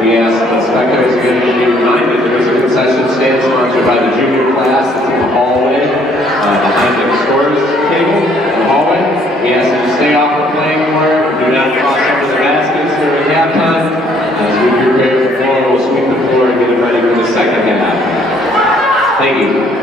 We ask the spectators again to be reminded there's a concession stand sponsored by the junior class that's in the hallway, behind the scores table in the hallway. We ask that you stay off the playing court, do not cross over the baskets during halftime. As we prepare the floor, we'll sweep the floor and get it ready for the second half. Thank you.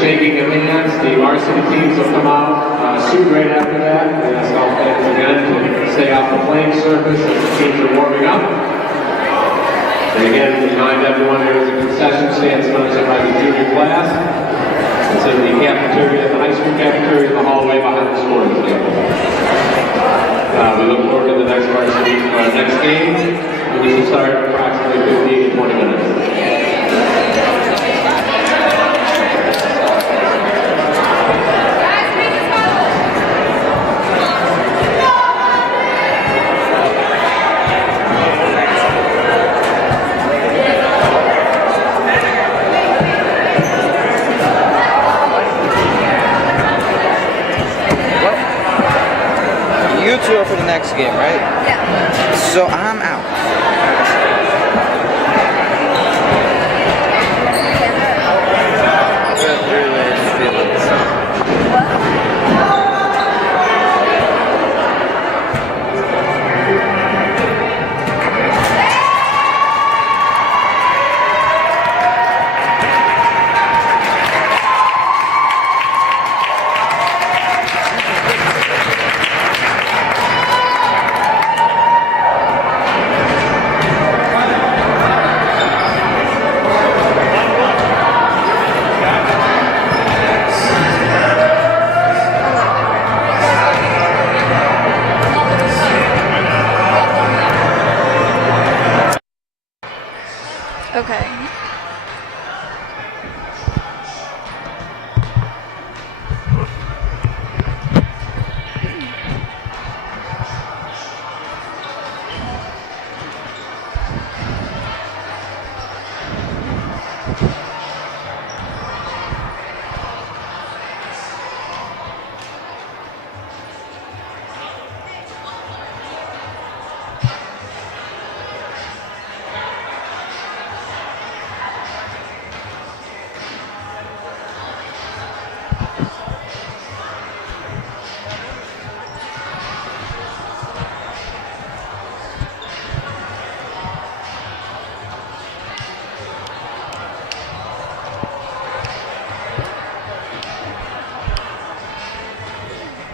shaking of hands. The varsity teams will come out soon right after that. And ask all fans again to stay off the playing surface as the teams are warming up. And again, remind everyone there is a concession stand sponsored by the junior class. It's in the cafeteria, the high school cafeteria in the hallway behind the scoring table. We look forward to the next varsity next game. We will start approximately 15 to 20 minutes. You two are for the next game, right? Yeah. So I'm out. Okay.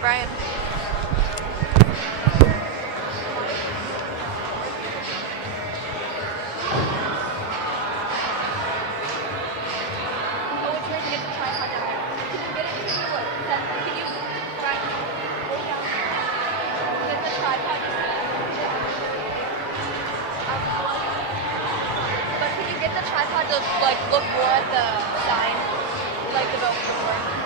Brian. Like look more at the sign, like about before.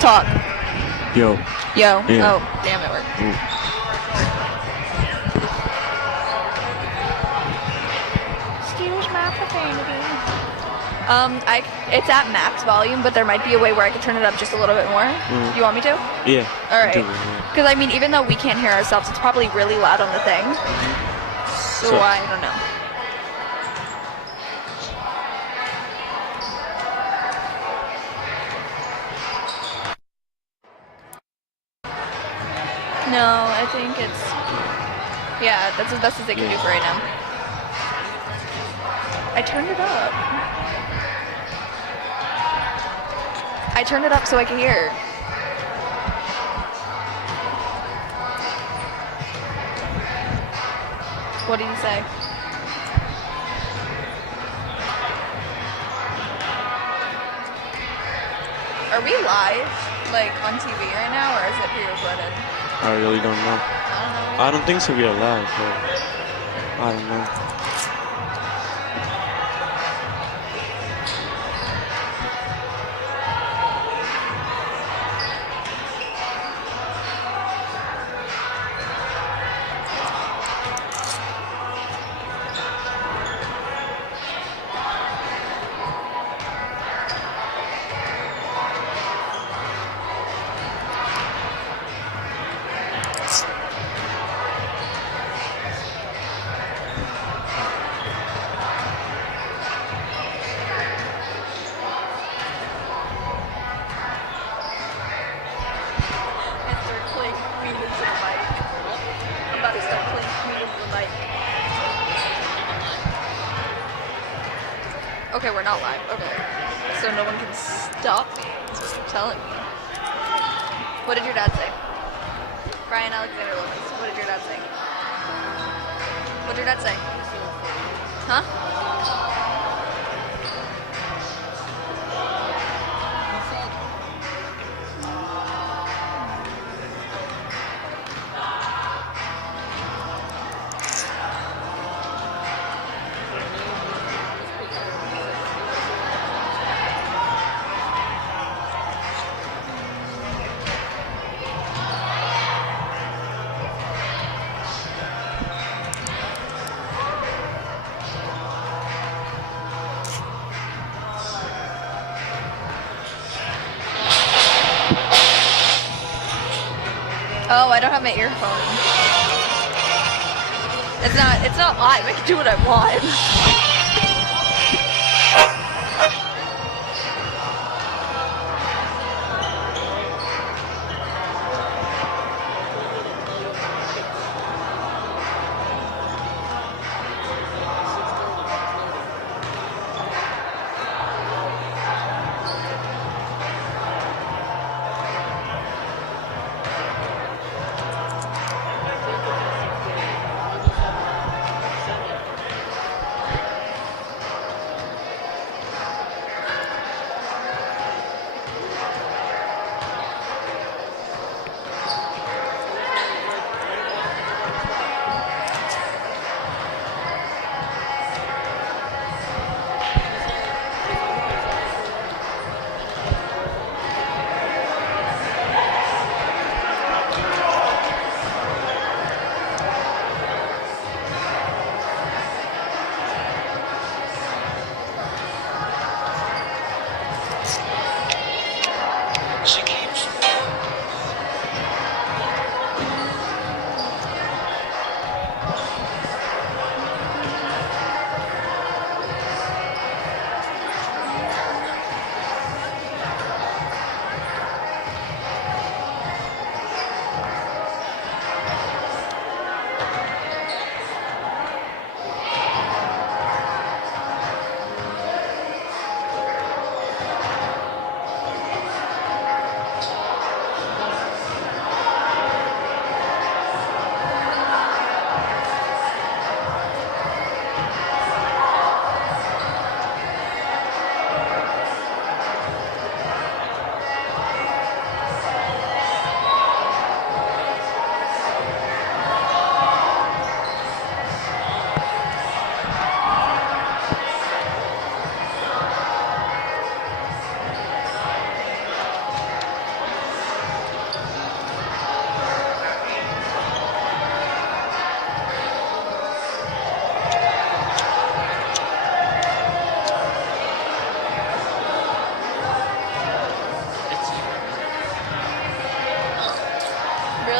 Talk. Yo. Yo. Yeah. Oh, damn, it worked. Excuse my profanity. It's at max volume, but there might be a way where I could turn it up just a little bit more. You want me to? Yeah. All right. Do it, yeah. Because I mean, even though we can't hear ourselves, it's probably really loud on the thing. So I don't know. No, I think it's, yeah, that's as best as they can do for right now. I turned it up. I turned it up so I could hear. What did you say? Are we live, like, on TV right now, or is it pre-recorded? I really don't know. I don't know. I don't think so. We are live, but I don't know. Okay, we're not live. Okay. So no one can stop me. That's what you're telling me. What did your dad say? Brian Alexander Lopez. What did your dad say? What did your dad say? Huh? Oh, I don't have my earphone. It's not live. I can do what I want.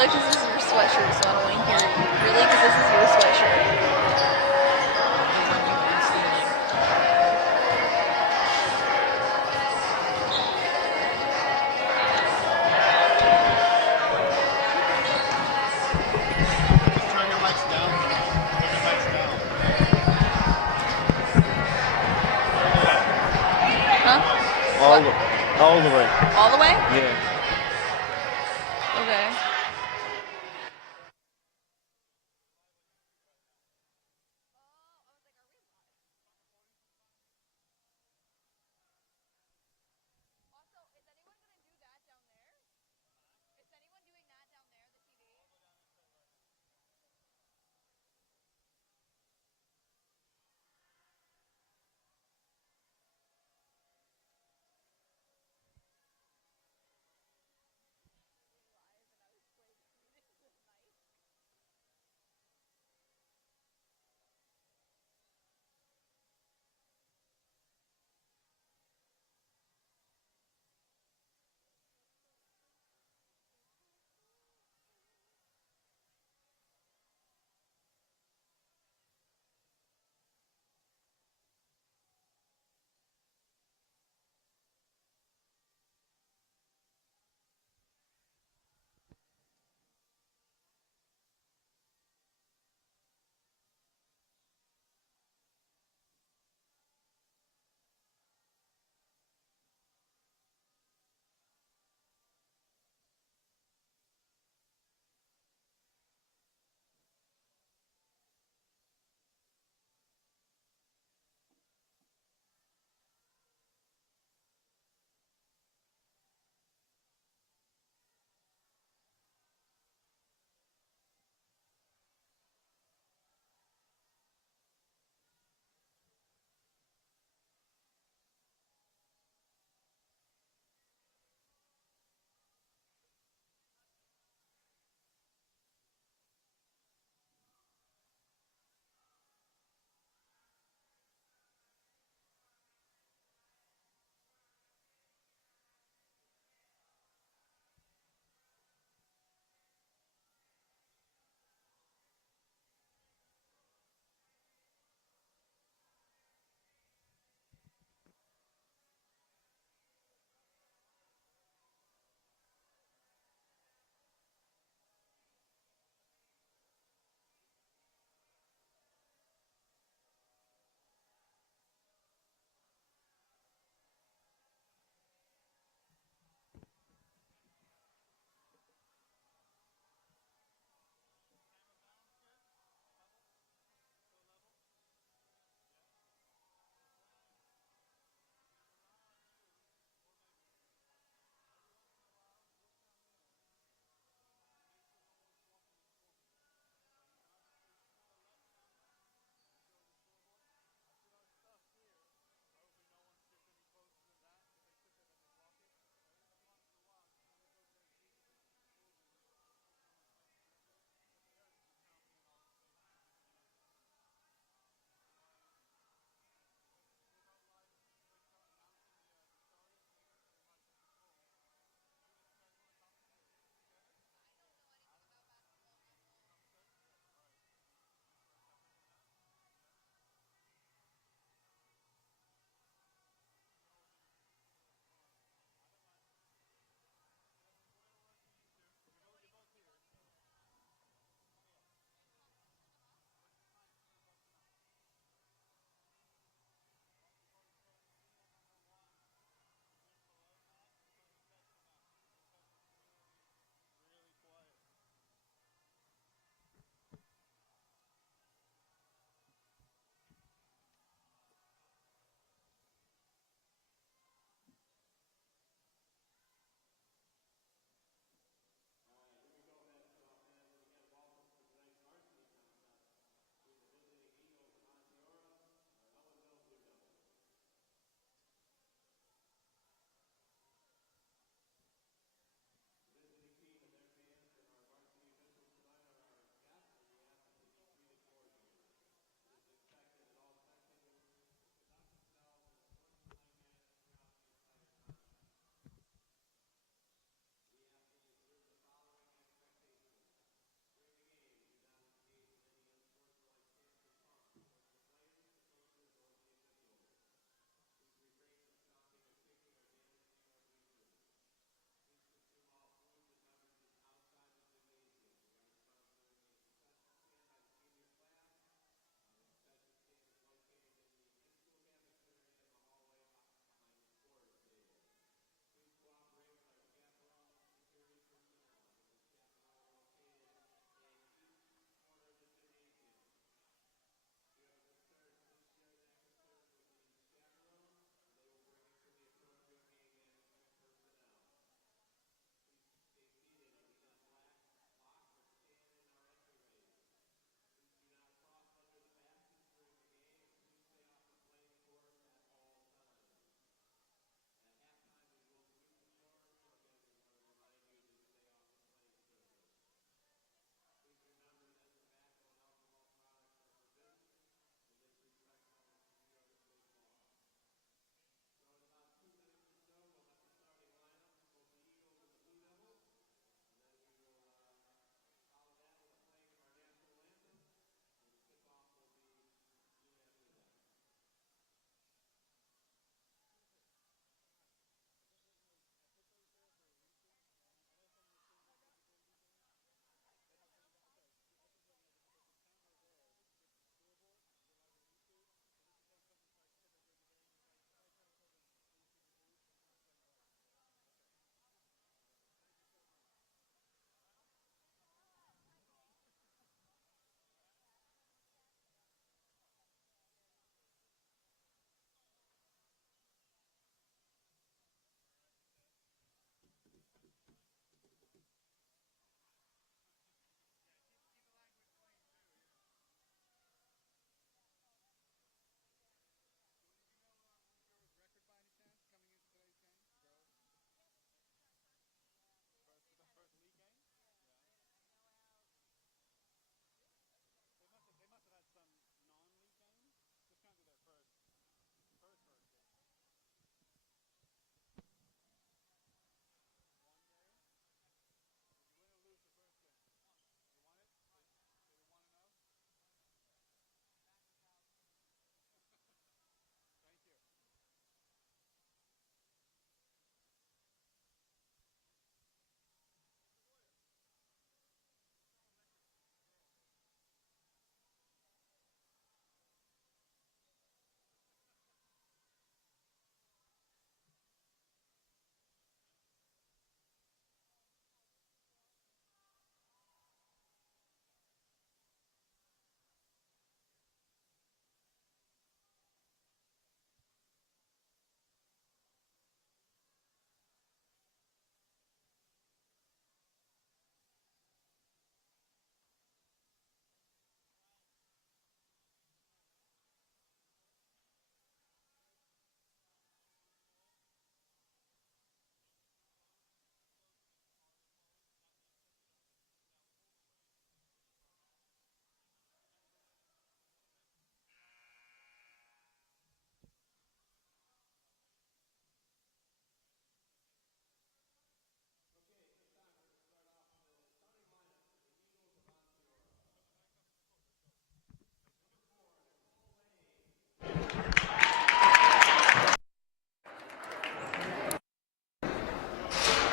like this is your sweatshirt, so I don't want to hear you. Really? Because this is your sweatshirt. Turn your mics down. Turn your mics down. Huh? All What? all the way. All the way? Yeah. Okay.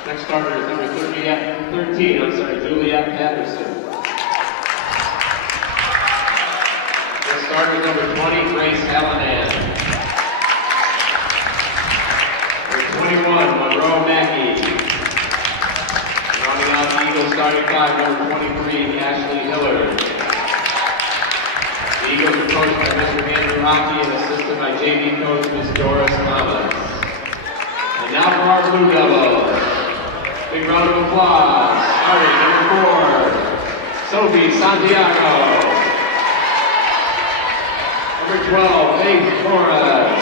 Next starter is number 13, Juliet Patterson. Next starter is number 20, Grace Hallinan. Number 21, Monroe Mackey. Rounding out the Eagles starting five, number 23, Ashley Hillard. The Eagles are coached by Mr. Andrew Hockey and assisted by JV coach Ms. Doris Thomas. And now for our Blue Devils. Big round of applause. Starting number 4, Sophie Santiago. Number 12, Faith Torres.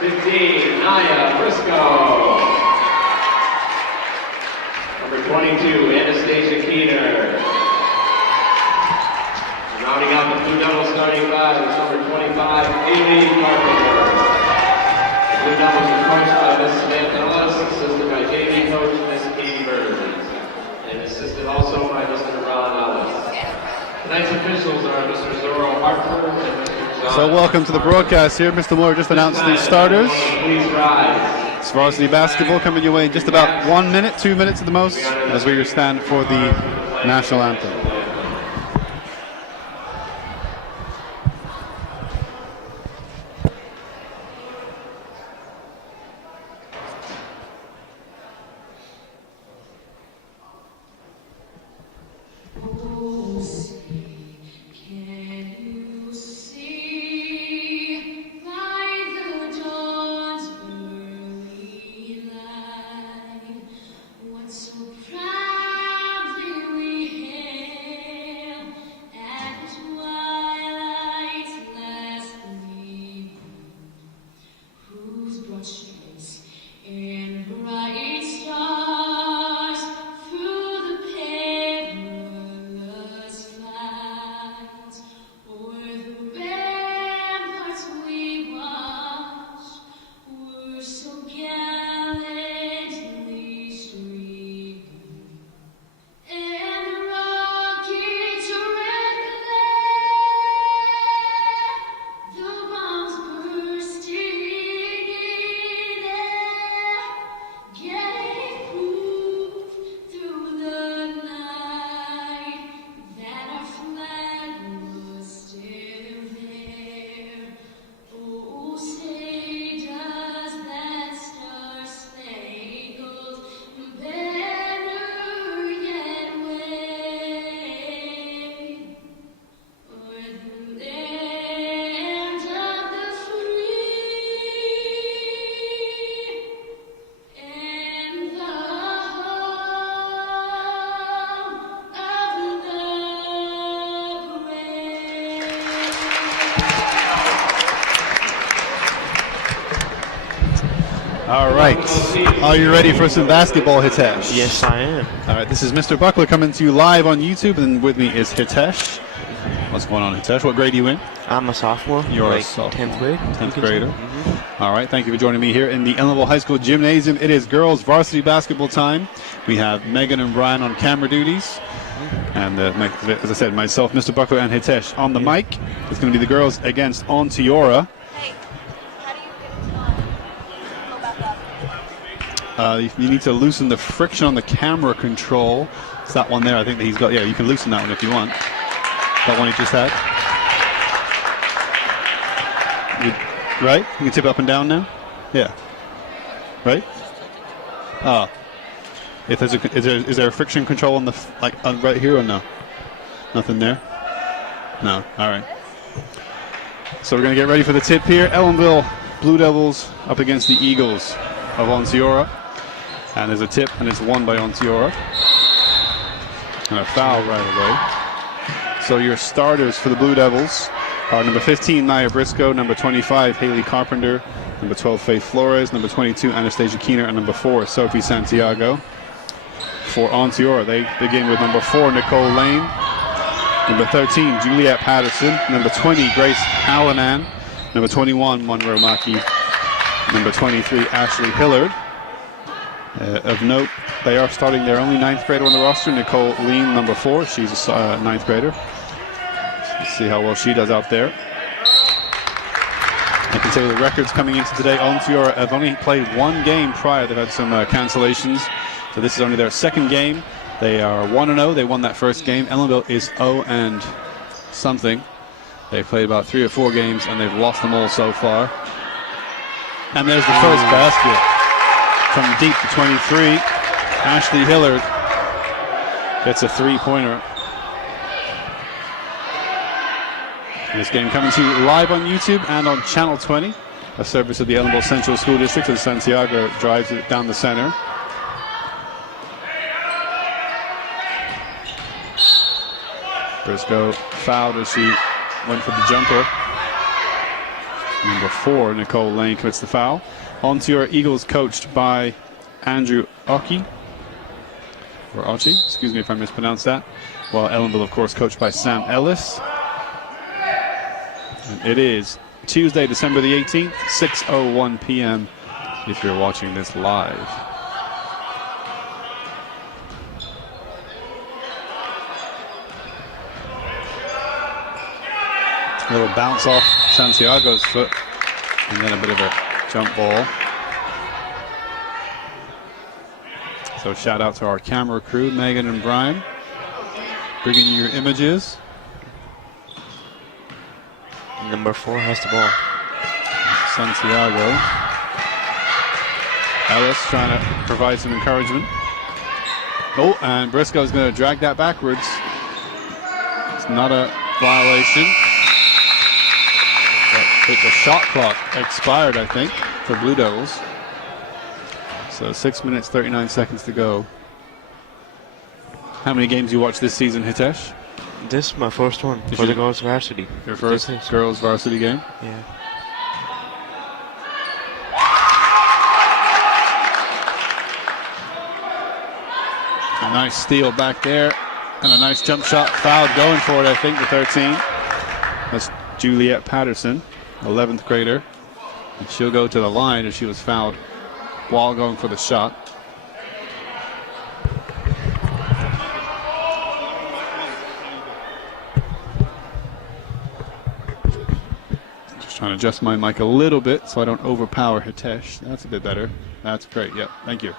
15, Naya Briscoe. Number 22, Anastasia Keener. Rounding out the Blue Devils starting five is number 25, Haley Carpenter. The Blue Devils are coached by Ms. Samantha Ellis, assisted by JV coach Ms. Katie Burns, and assisted also by Mr. Ron Ellis. Tonight's officials are Mr. Zorro Hartford and Mr. John. So welcome to the broadcast here. Mr. Moore just announced the starters. Please rise. It's varsity basketball coming your way in just about 1 minute, 2 minutes at the most, as we stand for the national anthem. All right. Are you ready for some basketball, Hitesh? Yes, I am. All right. This is Mr. Buckler coming to you live on YouTube, and with me is Hitesh. What's going on, Hitesh? What grade are you in? I'm a sophomore. You're like a sophomore. 10th grade. 10th grader. All right. Thank you for joining me here in the Ellenville High School Gymnasium. It is girls varsity basketball time. We have Megan and Brian on camera duties. And as I said, myself, Mr. Buckler, and Hitesh on the mic. It's going to be the girls against Onteora. Hey, how do you go back up? You need to loosen the friction on the camera control. It's that one there. I think that he's got. Yeah, you can loosen that one if you want. That one he just had. Right? You can tip it up and down now? Yeah. Right? Oh. If there's is there a friction control on the right here or no? Nothing there? No. All right. So we're going to get ready for the tip here. Ellenville Blue Devils up against the Eagles of Onteora. And there's a tip, and it's won by Onteora. And a foul right away. So your starters for the Blue Devils are number 15, Naya Briscoe, number 25, Haley Carpenter, number 12, Faith Flores, number 22, Anastasia Keener, and number 4, Sophie Santiago. For Onteora, they begin with number 4, Nicole Lane, number 13, Juliet Patterson, number 20, Grace Hallinan, number 21, Monroe Mackey, number 23, Ashley Hillard. Of note, they are starting their only 9th grader on the roster, Nicole Lean, number 4. She's a 9th grader. Let's see how well she does out there. I can tell you the records coming into today. Onteora have only played one game prior. They've had some cancellations. So this is only their second game. They are 1-0. They won that first game. Ellenville is 0 and something. They've played about 3 or 4 games and they've lost them all so far. And there's the first basket from deep to 23. Ashley Hillard gets a 3-pointer. This game coming to you live on YouTube and on Channel 20, a service of the Ellenville Central School District as Santiago drives it down the center. Briscoe fouled as she went for the jumper. Number 4, Nicole Lane commits the foul. Onteora Eagles coached by Andrew Oki, or Ochi, excuse me if I mispronounced that. While Ellenville, of course, coached by Sam Ellis. And it is Tuesday, December the 18th, 6:01 p.m. if you're watching this live. A little bounce off Santiago's foot, and then a bit of a jump ball. So shout out to our camera crew, Megan and Brian, bringing you your images. Number 4 has the ball. Santiago. Ellis trying to provide some encouragement. Oh, and Briscoe's going to drag that backwards. It's not a violation. But the shot clock expired, I think, for Blue Devils. So 6 minutes, 39 seconds to go. How many games you watched this season, Hitesh? This is my first one for the girls varsity. Your first girls varsity game? Yeah. A nice steal back there, and a nice jump shot. Foul going for it, I think, the 13. That's Juliet Patterson, 11th grader. And she'll go to the line as she was fouled while going for the shot. Trying to adjust my mic a little bit so I don't overpower Hitesh. That's a bit better. That's great. Yep. Thank you.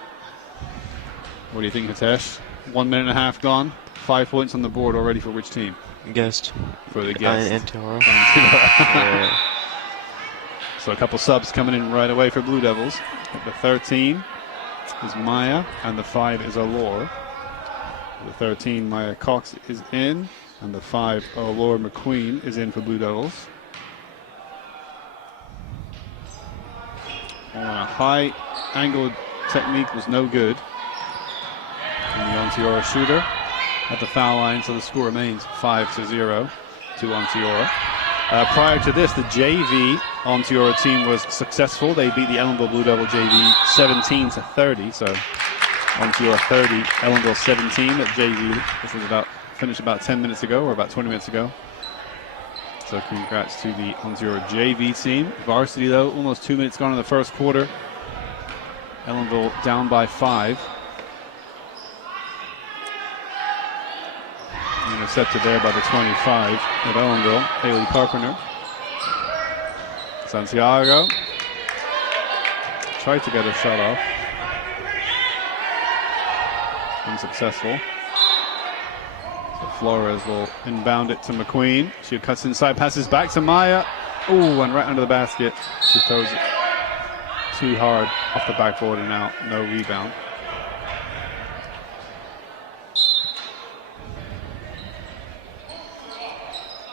What do you think, Hitesh? 1 minute and a half gone. 5 points on the board already for which team? Guest. For the guest. Onteora. Yeah. So a couple subs coming in right away for Blue Devils. The 13 is Maya and the 5 is Allure. The 13, Maya Cox, is in, and the 5, Allure McQueen, is in for Blue Devils. A high angled technique was no good. And the Onteora shooter at the foul line, so the score remains 5-0 to Onteora. Prior to this, the JV Onteora team was successful. They beat the Ellenville Blue Devil JV 17-30. So Onteora 30, Ellenville 17 at JV. This was finished about 10 minutes ago, or about 20 minutes ago. So congrats to the Onteora JV team. Varsity, though, almost 2 minutes gone in the first quarter. Ellenville down by 5. Intercepted there by the 25 of Ellenville, Haley Carpenter. Santiago tried to get a shot off. Unsuccessful. So Flores will inbound it to McQueen. She cuts inside, passes back to Maya. Ooh, and right under the basket. She throws it too hard off the backboard and out. No rebound.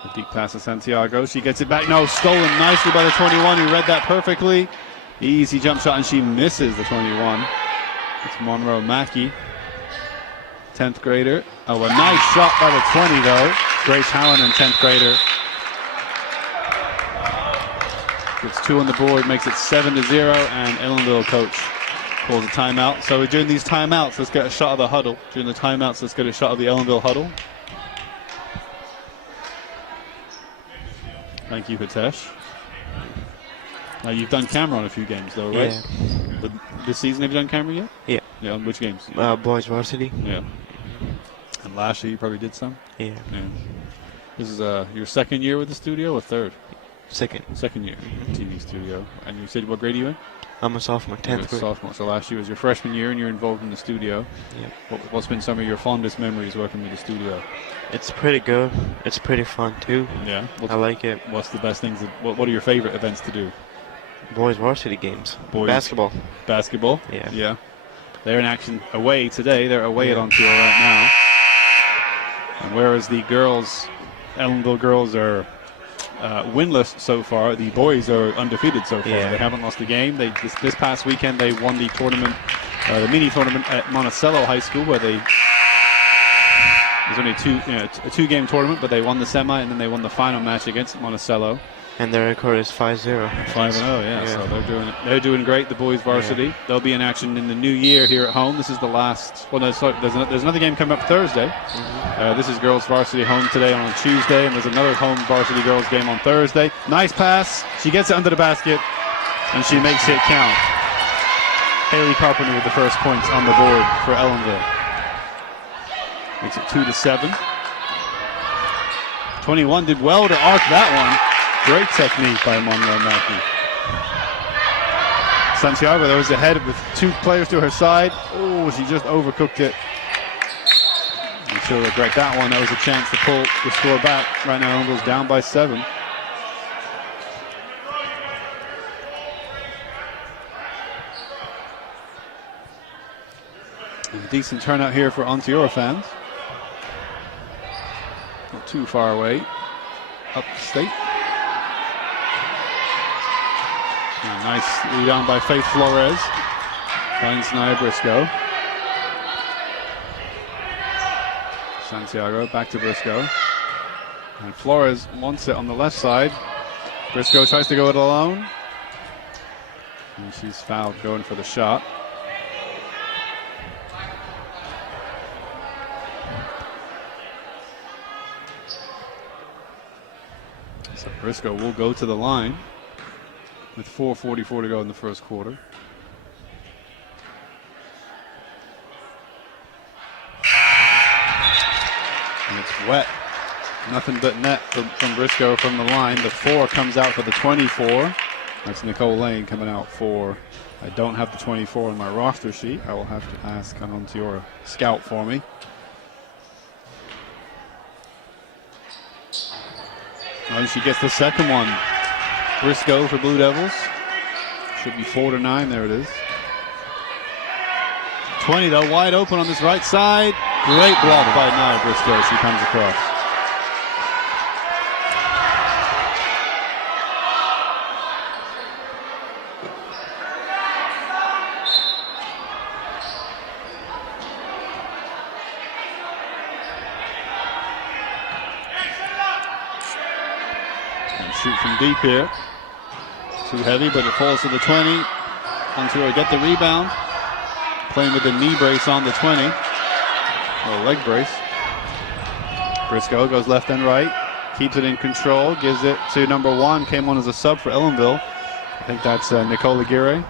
A deep pass to Santiago. She gets it back. No, stolen nicely by the 21, who read that perfectly. Easy jump shot, and she misses the 21. It's Monroe Mackey, 10th grader. Oh, a nice shot by the 20, though. Grace Hallinan, 10th grader. Gets 2 on the board, makes it 7-0, and Ellenville coach calls a timeout. So during these timeouts, let's get a shot of the huddle. During the timeouts, let's get a shot of the Ellenville huddle. Thank you, Hitesh. Now you've done camera on a few games, though, right? Yeah. But this season, have you done camera yet? Yeah. Yeah, on which games? Boys varsity. Yeah. And last year you probably did some? Yeah. Yeah. This is your second year with the studio or third? Second year TV studio. And you said what grade are you in? I'm a sophomore, You're 10th a grade. sophomore. So last year was your freshman year, and you're involved in the studio. Yep. What's been some of your fondest memories working with the studio? It's pretty good. It's pretty fun too. Yeah. I like it. What's the best things? What are your favorite events to do? Boys varsity games. Boys. Basketball. Basketball. Yeah. Yeah. They're in action away today. They're away at Onteora right now. And whereas the girls, Ellenville girls, are winless so far, the boys are undefeated so far. Yeah. They haven't lost a game. This past weekend they won the tournament, the mini tournament at Monticello High School, where it was only a two-game tournament, but they won the semi and then they won the final match against Monticello. And their record is 5-0. 5-0, yeah. So they're doing great. The boys varsity. Yeah. They'll be in action in the new year here at home. This is the last. Well, there's another game coming up Thursday. Mm-hmm. This is girls varsity home today on Tuesday, and there's another home varsity girls game on Thursday. Nice pass. She gets it under the basket, and she makes it count. Haley Carpenter with the first points on the board for Ellenville. Makes it 2-7. 21 did well to arc that one. Great technique by Monroe Mackey. Santiago, though, is ahead with two players to her side. Oh, she just overcooked it. And she'll regret that one. That was a chance to pull the score back. Right now, Ellenville's down by 7. And a decent turnout here for Onteora fans. Not too far away. Upstate. Nice rebound by Faith Flores. Finds Nia Briscoe. Santiago back to Briscoe. And Flores wants it on the left side. Briscoe tries to go it alone. And she's fouled going for the shot. So Briscoe will go to the line with 4:44 to go in the first quarter. And it's wet. Nothing but net from Briscoe from the line. The 4 comes out for the 24. That's Nicole Lane coming out for. I don't have the 24 on my roster sheet. I will have to ask an Onteora scout for me. And she gets the second one. Briscoe for Blue Devils. Should be 4-9. There it is. 20 though, wide open on this right side. Great block by Nia Briscoe as she comes across. And shoot from deep here. Too heavy, but it falls to the 20. Onteora get the rebound. Playing with the knee brace on the 20. Or leg brace. Briscoe goes left and right. Keeps it in control. Gives it to number 1. Came on as a sub for Ellenville. I think that's Nicole Aguirre.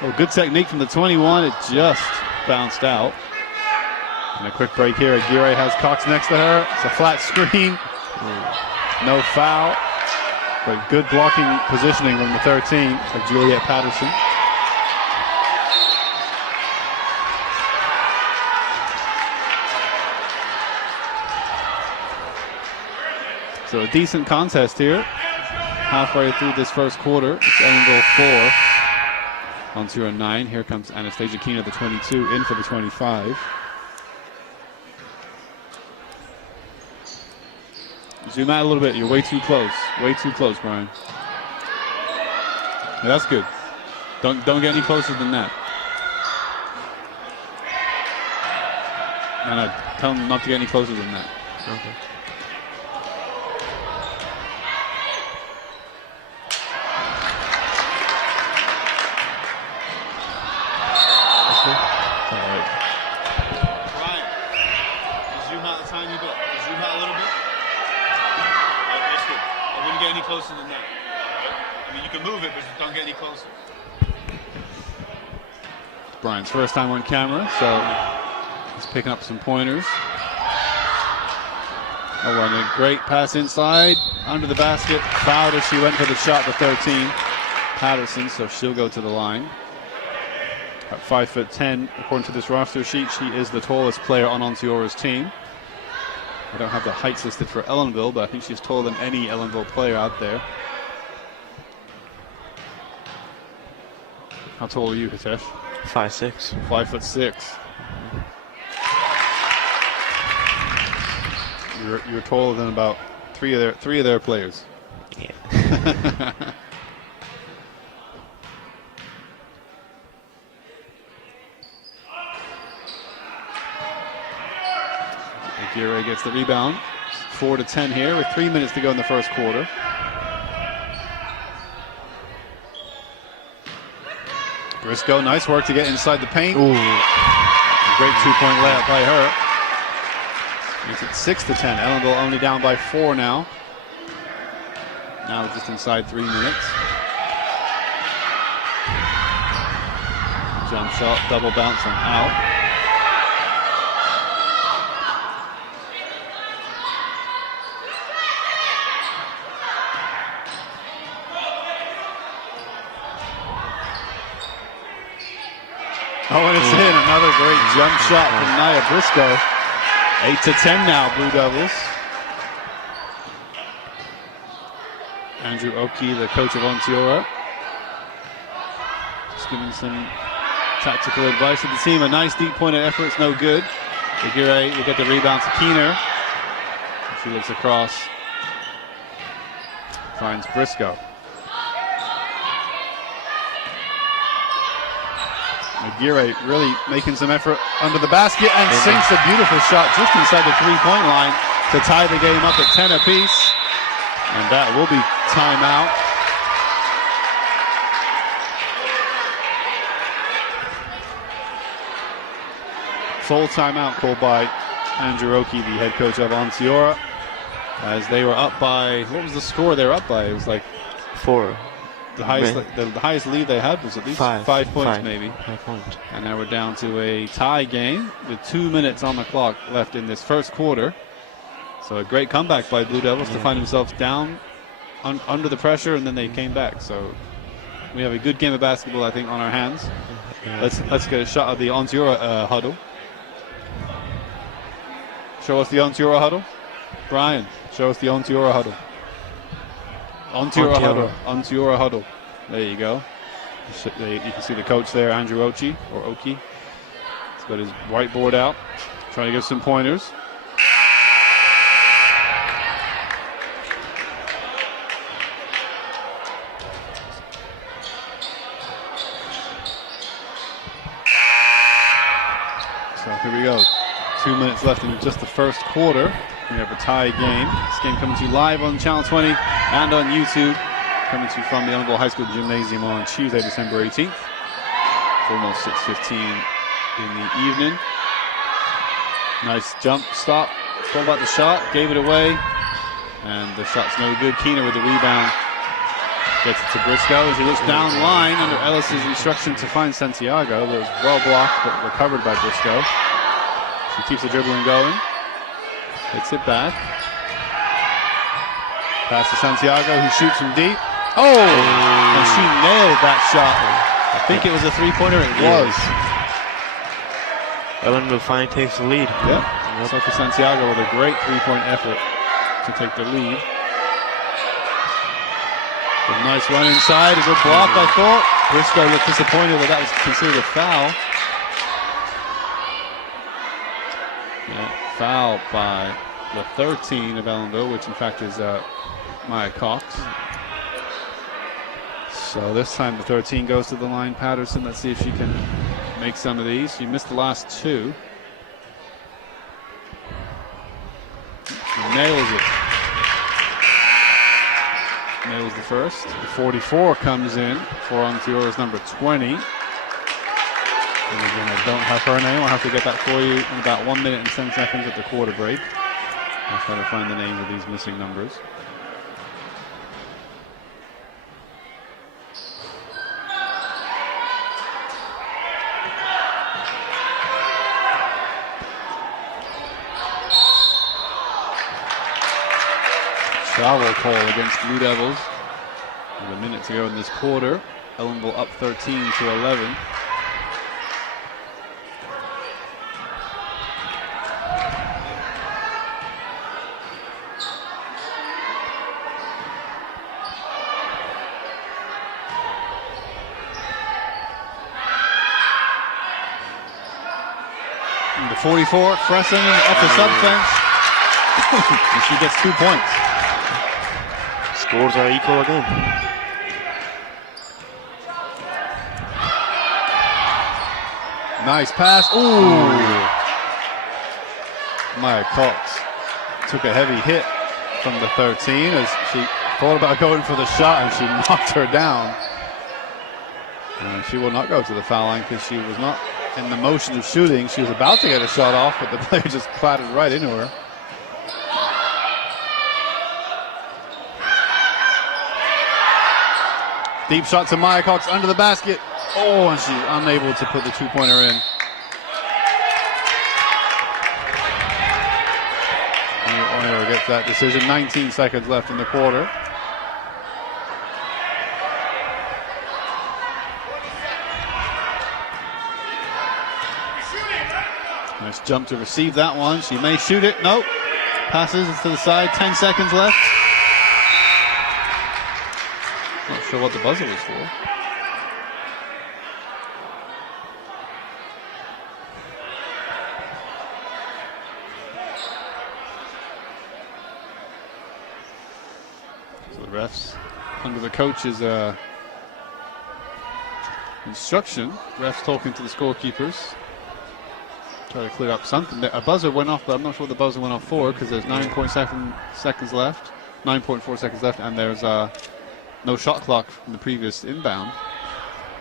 Oh, good technique from the 21. It just bounced out. And a quick break here. Aguirre has Cox next to her. It's a flat screen. No foul. But good blocking positioning from the 13 for Juliet Patterson. So a decent contest here. Halfway through this first quarter. It's Ellenville 4. Onteora 9. Here comes Anastasia Kina, the 22, in for the 25. Zoom out a little bit. You're way too close. Way too close, Brian. Yeah, that's good. Don't get any closer than that. No, tell them not to get any closer than that. Okay. All right. Ryan, zoom out a tiny bit. Zoom out a little bit. That's good. I wouldn't get any closer than that. I mean, you can move it, but don't get any closer. Brian's first time on camera, so he's picking up some pointers. Oh, and a great pass inside, under the basket, fouled as she went for the shot, the 13, Patterson, so she'll go to the line. At 5'10", according to this roster sheet, she is the tallest player on Onteora's team. I don't have the heights listed for Ellenville, but I think she's taller than any Ellenville player out there. How tall are you, Hitesh? 5'6". 5'6". You're taller than about three of their players. Yeah. Aguirre gets the rebound. 4-10 here with 3 minutes to go in the first quarter. Briscoe, nice work to get inside the paint. Ooh. Great two-point layup by her. Makes it 6-10. Ellenville only down by 4 now. Now just inside 3 minutes. Jump shot, double bounce and out. Oh, and it's in. Another great jump shot from Nia Briscoe. 8-10 now, Blue Devils. Andrew Oki, the coach of Onteora, just giving some tactical advice to the team. A nice deep pointed effort, it's no good. Aguirre will get the rebound to Keener. She looks across, finds Briscoe. Aguirre really making some effort under the basket and sinks a beautiful shot just inside the three-point line to tie the game up at 10 apiece. And that will be timeout. Full timeout called by Andrew Oki, the head coach of Onteora, as they were up by, what was the score they were up by? It was like 4. The highest lead they had was at least 5 points, maybe. 5 points. And now we're down to a tie game with 2 minutes on the clock left in this first quarter. So a great comeback by Blue Devils to find themselves down under the pressure, and then they came back. So we have a good game of basketball, I think, on our hands. Yeah. Let's get a shot of the Onteora huddle. Show us the Onteora huddle. Brian, show us the Onteora huddle. Onteora huddle. Onteora huddle. There you go. You can see the coach there, Andrew Oki. He's got his whiteboard out, trying to give some pointers. So here we go. 2 minutes left in just the first quarter. We have a tie game. This game coming to you live on Channel 20 and on YouTube. Coming to you from the Ellenville High School Gymnasium on Tuesday, December 18th. It's almost 6:15 in the evening. Nice jump stop. Thought about the shot, gave it away. And the shot's no good. Keener with the rebound. Gets it to Briscoe as he looks down line under Ellis's instruction to find Santiago. That was well blocked but recovered by Briscoe. She keeps the dribbling going. Hits it back. Pass to Santiago, who shoots from deep. Oh! And she nailed that shot. I think it was a three-pointer. It was. Ellenville finally takes the lead. Yep. So for Santiago with a great three-point effort to take the lead. A nice run inside. A good block, I thought. Briscoe looked disappointed that that was considered a foul. Yeah, foul by the 13 of Ellenville, which in fact is Maya Cox. So this time the 13 goes to the line. Patterson, let's see if she can make some of these. She missed the last two. She nails it. Nails the first. The 44 comes in for Onteora's number 20. And again, I don't have her name. I'll have to get that for you in about 1 minute and 10 seconds at the quarter break. I'll try to find the names of these missing numbers. Foul call against Blue Devils. With a minute to go in this quarter. Ellenville up 13-11. The 44, Fresson off the sub bench. And she gets 2 points. Scores are equal again. Nice pass. Ooh. Maya Cox took a heavy hit from the 13 as she thought about going for the shot and she knocked her down. She will not go to the foul line because she was not in the motion of shooting. She was about to get a shot off, but the player just clattered right into her. Deep shot to Maya Cox under the basket. Oh, and she's unable to put the two-pointer in. Onteora gets that decision. 19 seconds left in the quarter. Nice jump to receive that one. She may shoot it. Nope. Passes it to the side. 10 seconds left. Not sure what the buzzer was for. So the refs, under the coach's instruction, refs talking to the scorekeepers. Try to clear up something. A buzzer went off, but I'm not sure what the buzzer went off for because there's 9.7 seconds left, 9.4 seconds left, and there's no shot clock from the previous inbound.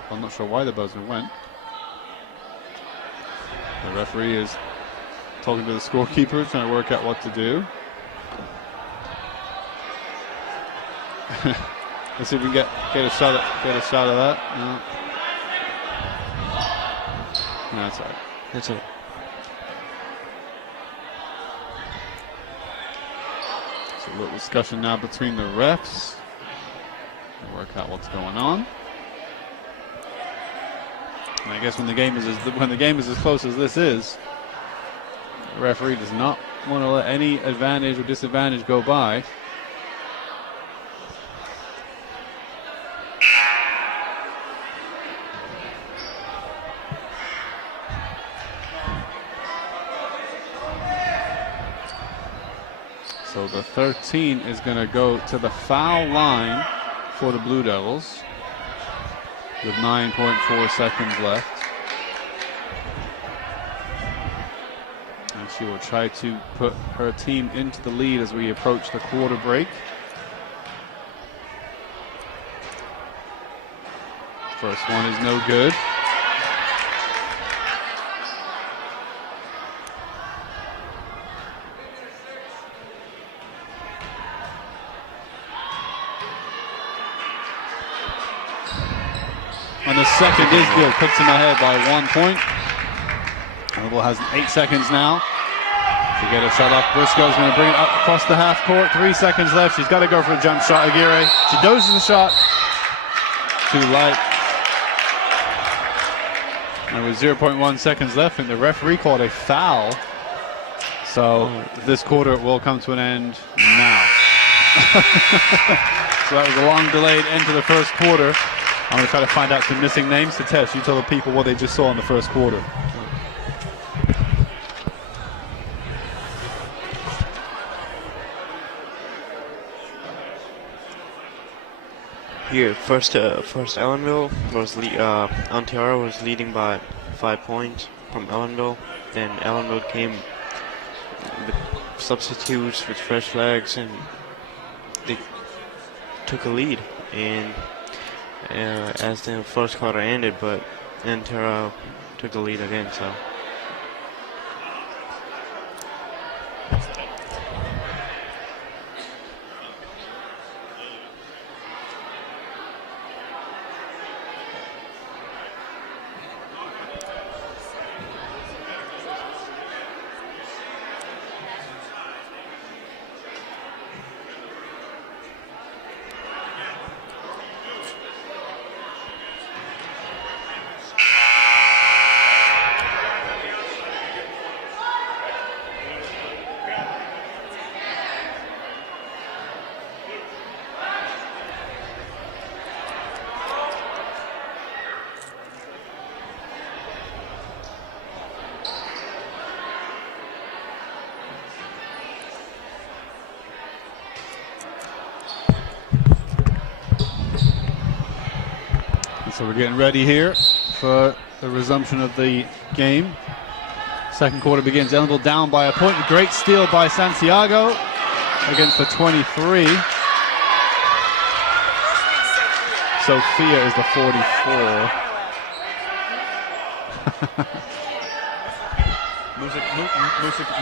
I'm not sure why the buzzer went. The referee is talking to the scorekeeper, trying to work out what to do. Let's see if we can get a shot of that. No, that's all right. That's it. So a little discussion now between the refs. Work out what's going on. And I guess when the game is as close as this is, the referee does not want to let any advantage or disadvantage go by. So the 13 is going to go to the foul line for the Blue Devils with 9.4 seconds left. And she will try to put her team into the lead as we approach the quarter break. First one is no good. And the second is good, puts them ahead by 1 point. Ellenville has 8 seconds now to get a shot off. Briscoe's going to bring it up across the half court. 3 seconds left. She's got to go for a jump shot. Aguirre. She doses the shot. Too light. And with 0.1 seconds left, and the referee called a foul. So this quarter will come to an end now. So that was a long delayed end to the first quarter. I'm going to try to find out some missing names to test. You tell the people what they just saw in the first quarter. Here, first Ellenville was Onteora was leading by 5 points from Ellenville. Then Ellenville came with substitutes with fresh legs, and they took a lead. And as the first quarter ended, but Onteora took the lead again. So. So we're getting ready here for the resumption of the game. Second quarter begins. Ellenville down by a point. A great steal by Santiago against the 23. Sophia is the 44.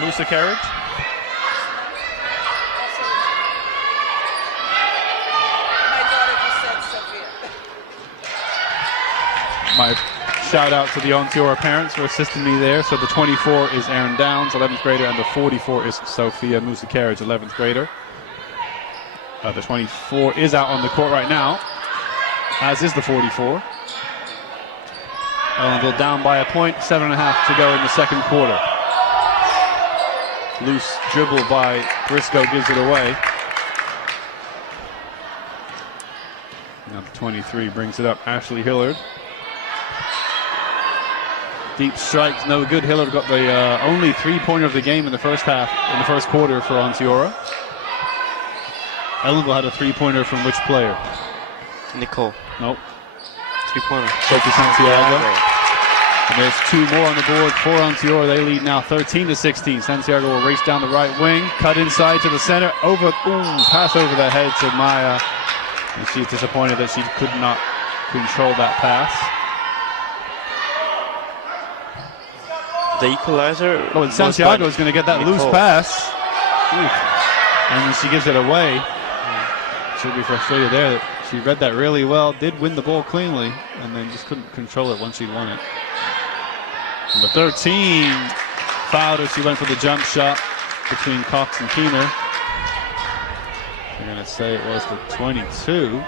Musa Carriage. My shout out to the Onteora parents for assisting me there. So the 24 is Aaron Downs, 11th grader, and the 44 is Sophia Musa Carriage, 11th grader. The 24 is out on the court right now, as is the 44. Ellenville down by a point, 7.5 to go in the second quarter. Loose dribble by Briscoe gives it away. Now the 23 brings it up, Ashley Hillard. Deep strikes, no good. Hillard got the only three-pointer of the game in the first quarter for Onteora. Ellenville had a three-pointer from which player? Nicole. Nope. Three-pointer. Sophie Santiago. And there's two more on the board for Onteora. They lead now 13-16. Santiago will race down the right wing, cut inside to the center, pass over the head to Maya. And she's disappointed that she could not control that pass. The equalizer. Oh, and Santiago is going to get that loose pass. And then she gives it away. She'll be frustrated there that she read that really well, did win the ball cleanly, and then just couldn't control it once she won it. Number 13 fouled as she went for the jump shot between Cox and Keener. They're going to say it was the 22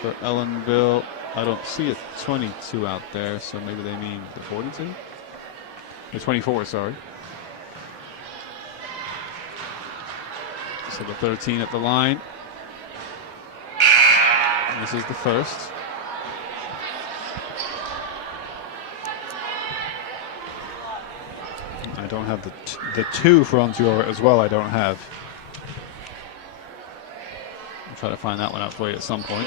for Ellenville. I don't see a 22 out there, so maybe they mean the 42? The 24, sorry. So the 13 at the line. And this is the first. I don't have the two for Onteora as well. I don't have. I'll try to find that one out for you at some point.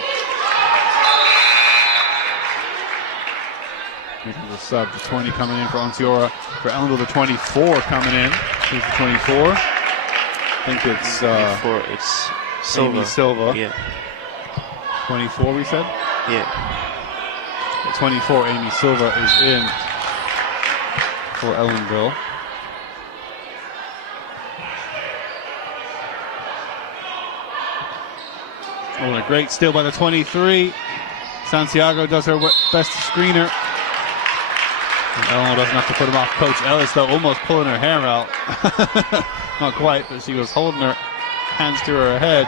The sub, the 20 coming in for Onteora. For Ellenville, the 24 coming in. Who's the 24? I think it's Silva. Amy Silva. Yeah. 24, we said? Yeah. The 24, Amy Silva, is in for Ellenville. Oh, and a great steal by the 23. Santiago does her best to screen her. And Ellenville doesn't have to put him off. Coach Ellis, though, almost pulling her hair out. Not quite, but she was holding her hands to her head.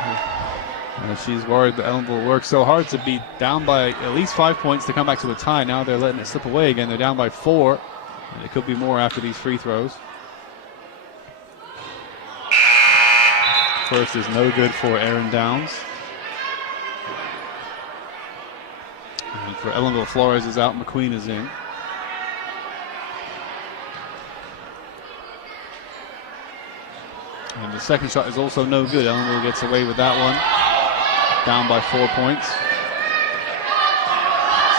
And she's worried that Ellenville worked so hard to be down by at least 5 points to come back to a tie. Now they're letting it slip away again. They're down by 4. And it could be more after these free throws. First is no good for Aaron Downs. And for Ellenville, Flores is out, McQueen is in. And the second shot is also no good. Ellenville gets away with that one. Down by 4 points.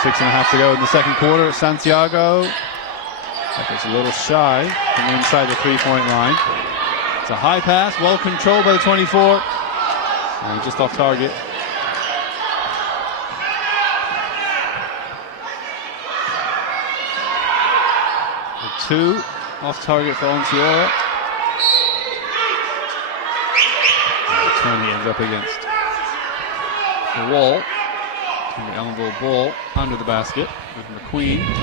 6.5 to go in the second quarter. Santiago, that was a little shy from inside the three-point line. It's a high pass, well controlled by the 24. And just off target. The 2 off target for Onteora. And the 20 ends up against the wall. And the Ellenville ball under the basket with McQueen. She's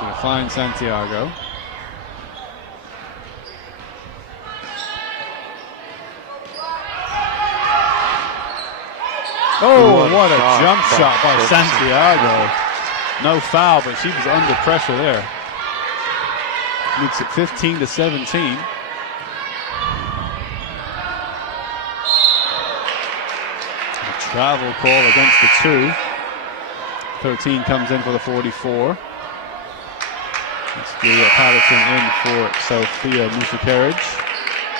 going to find Santiago. Oh, what a jump shot by Santiago. No foul, but she was under pressure there. Makes it 15-17. Travel call against the 2. 13 comes in for the 44. It's Julia Patterson in for Sophia Musa Carriage.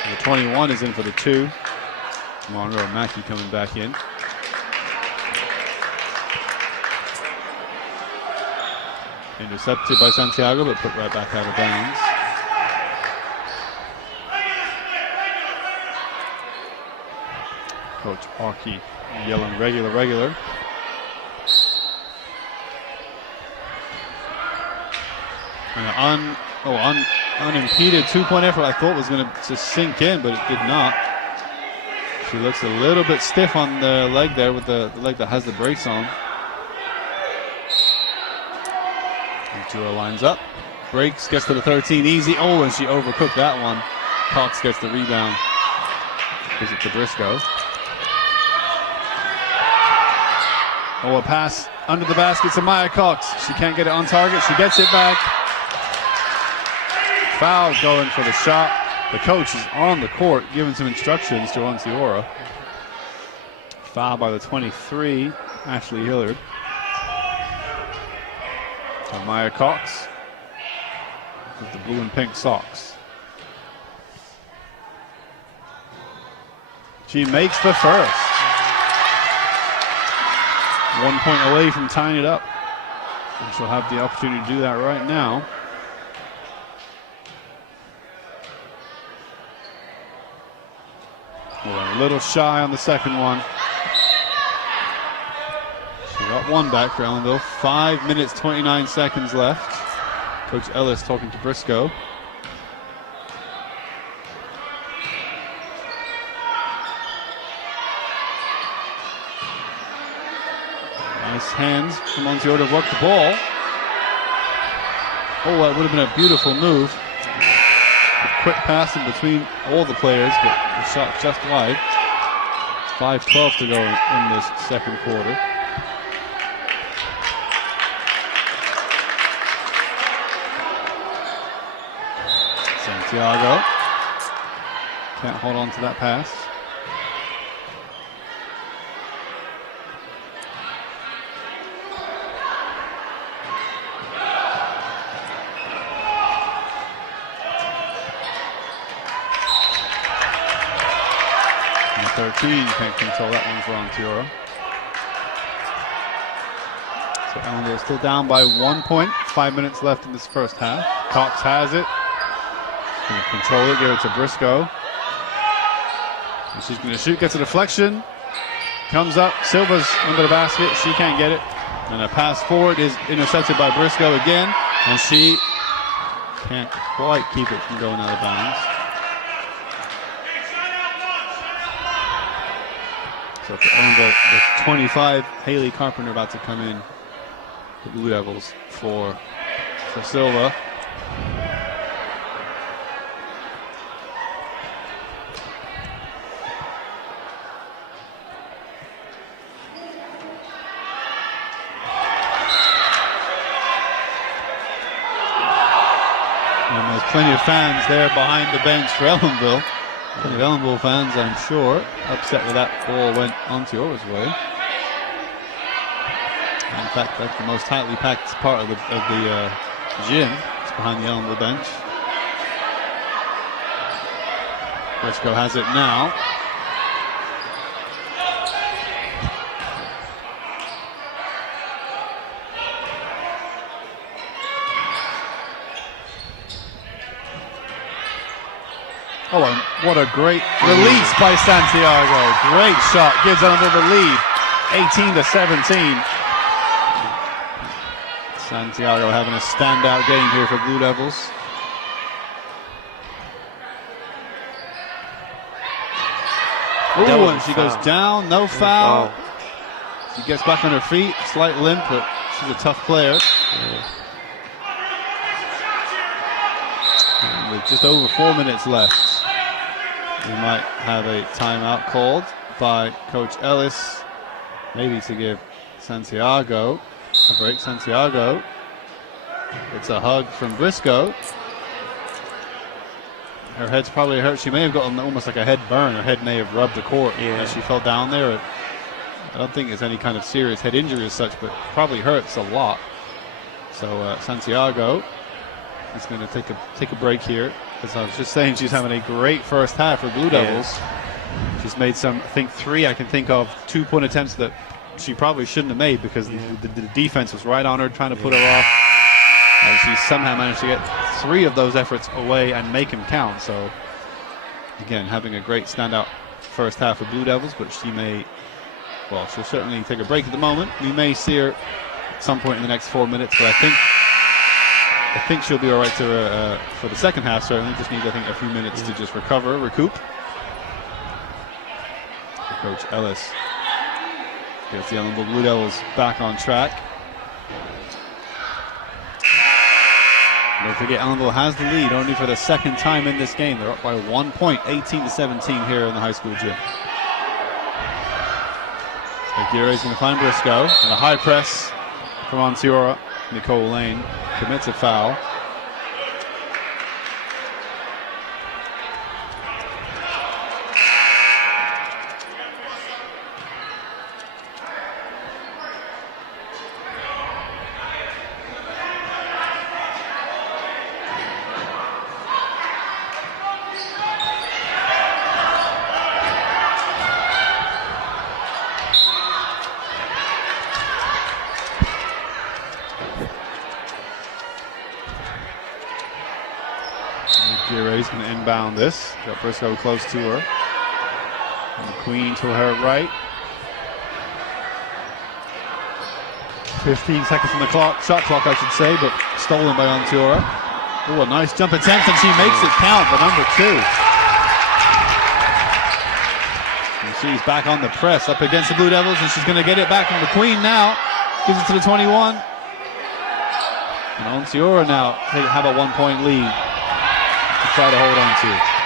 And the 21 is in for the 2. Monroe Mackey coming back in. Intercepted by Santiago, but put right back out of bounds. Coach Arkey yelling regular. And unimpeded two-point effort I thought was going to just sink in, but it did not. She looks a little bit stiff on the leg there with the leg that has the brace on. Onteora lines up, breaks, gets to the 13, easy. Oh, and she overcooked that one. Cox gets the rebound. Gives it to Briscoe. Oh, a pass under the basket to Maya Cox. She can't get it on target. She gets it back. Foul going for the shot. The coach is on the court giving some instructions to Onteora. Foul by the 23, Ashley Hillard. So Maya Cox with the blue and pink socks. She makes the first. 1 point away from tying it up. And she'll have the opportunity to do that right now. Well, a little shy on the second one. She got one back for Ellenville. 5 minutes, 29 seconds left. Coach Ellis talking to Briscoe. Nice hands from Onteora to work the ball. Oh, that would have been a beautiful move. A quick pass in between all the players, but the shot just wide. 5:12 to go in this second quarter. Santiago can't hold on to that pass. And 13 can't control that one for Onteora. So Ellenville still down by 1 point. 5 minutes left in this first half. Cox has it. Going to control it, give it to Briscoe. And she's going to shoot, gets a deflection. Comes up, Silva's under the basket, she can't get it. And a pass forward is intercepted by Briscoe again. And she can't quite keep it from going out of bounds. So for Ellenville, the 25, Haley Carpenter about to come in. The Blue Devils for Silva. And there's plenty of fans there behind the bench for Ellenville. Plenty of Ellenville fans, I'm sure, upset with that ball went Onteora's way. In fact, that's the most tightly packed part of the gym. It's behind the Ellenville bench. Briscoe has it now. Oh, and what a great release by Santiago. Great shot. Gives Ellenville the lead. 18-17. Santiago having a standout game here for Blue Devils. Oh, and she goes down. No foul. She gets back on her feet. Slight limp, but she's a tough player. And with just over 4 minutes left, we might have a timeout called by Coach Ellis, maybe to give Santiago a break. Santiago, it's a hug from Briscoe. Her head's probably hurt. She may have gotten almost like a head burn. Her head may have rubbed the court as she fell down there. I don't think it's any kind of serious head injury as such, but probably hurts a lot. So Santiago is going to take a break here. As I was just saying, she's having a great first half for Blue Devils. She's made some, I think 3 I can think of, 2-point attempts that she probably shouldn't have made because the defense was right on her, trying to put her off. And she somehow managed to get 3 of those efforts away and make him count. So, again, having a great standout first half of Blue Devils, but she'll certainly take a break at the moment. We may see her at some point in the next 4 minutes, but I think she'll be all right for the second half. Certainly, just needs, I think, a few minutes to just recoup. Coach Ellis gets the Ellenville Blue Devils back on track. Don't forget, Ellenville has the lead only for the second time in this game. They're up by 1 point, 18-17 here in the high school gym. Aguirre's going to find Briscoe, and a high press from Onteora. Nicole Lane commits a foul. Aguirre's going to inbound this. Got Briscoe close to her. And Queen to her right. 15 seconds on the clock, shot clock I should say, but stolen by Onteora. Oh, a nice jump attempt, and she makes it count for number 2. And she's back on the press, up against the Blue Devils, and she's going to get it back from the Queen now. Gives it to the 21. And Onteora now have a 1 point lead to try to hold on to.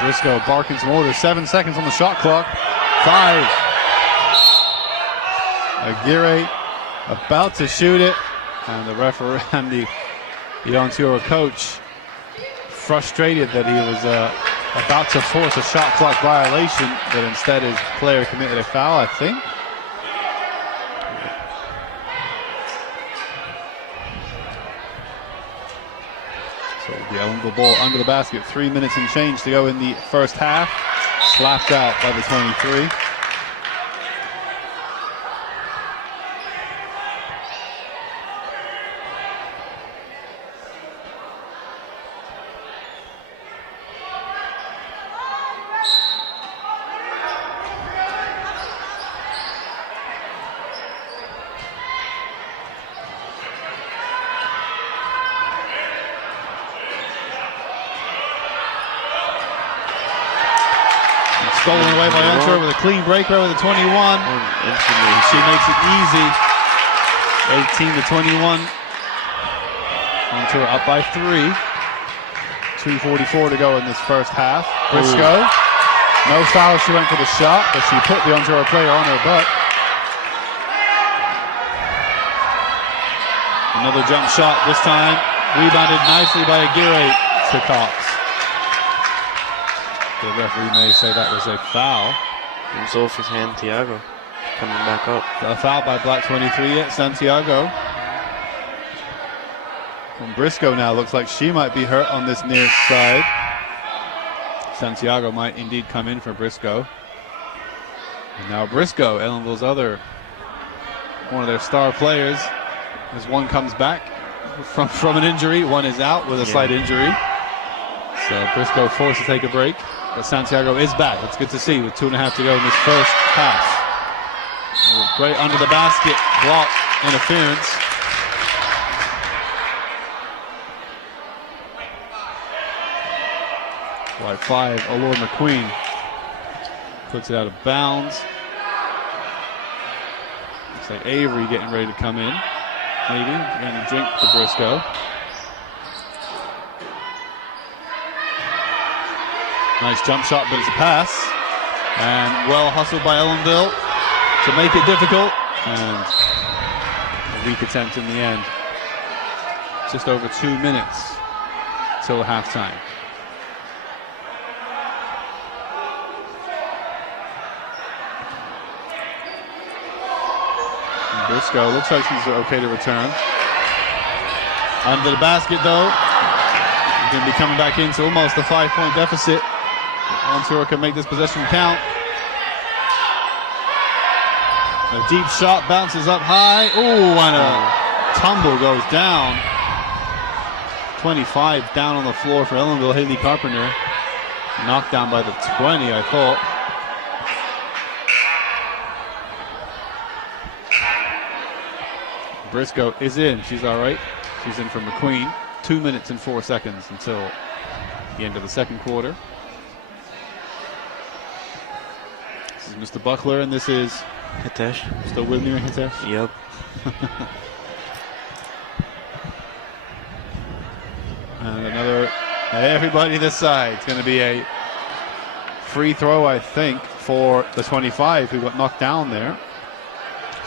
Briscoe barking some orders. 7 seconds on the shot clock. 5. Aguirre about to shoot it, and the referee and the Onteora coach frustrated that he was about to force a shot clock violation, but instead his player committed a foul, I think. So the Ellenville ball under the basket. 3 minutes and change to go in the first half. Slapped out by the 23. Stolen away by Onteora with a clean break over the 21. And she makes it easy. 18-21. Onteora up by 3. 2:44 to go in this first half. Briscoe. No foul, she went for the shot, but she put the Onteora player on her butt. Another jump shot, this time rebounded nicely by Aguirre to Cox. The referee may say that was a foul. It was off his hand, Thiago, coming back up. A foul by Black 23 at Santiago. And Briscoe now looks like she might be hurt on this near side. Santiago might indeed come in for Briscoe. And now Briscoe, Ellenville's one of their star players, as one comes back from an injury, one is out with a slight injury. So Briscoe forced to take a break. But Santiago is back. It's good to see with 2.5 to go in this first half. Great under the basket block interference. Right 5, Allure McQueen puts it out of bounds. Looks like Avery getting ready to come in. Maybe getting a drink for Briscoe. Nice jump shot, but it's a pass. And well hustled by Ellenville to make it difficult. And a weak attempt in the end. Just over 2 minutes till halftime. And Briscoe looks like she's okay to return. Under the basket, though. Going to be coming back into almost a 5-point deficit. Onteora can make this possession count. A deep shot bounces up high. Oh, and a tumble goes down. 25 down on the floor for Ellenville. Haley Carpenter knocked down by the 20, I thought. Briscoe is in. She's all right. She's in for McQueen. 2 minutes and 4 seconds until the end of the second quarter. This is Mr. Buckler, and this is Hitesh. still with me, Hitesh? Yep. And another, everybody this side. It's going to be a free throw, I think, for the 25 who got knocked down there.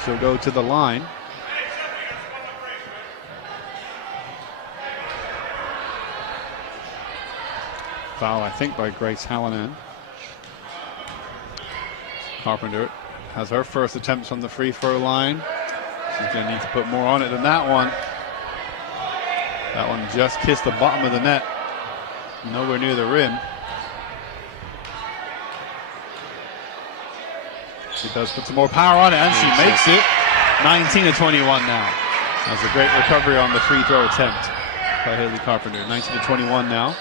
She'll go to the line. Foul, I think, by Grace Hallinan. Carpenter has her first attempt from the free throw line. She's going to need to put more on it than that one. That one just kissed the bottom of the net. Nowhere near the rim. She does put some more power on it, and she makes it. 19-21 now. That's a great recovery on the free throw attempt by Haley Carpenter. 19-21 now.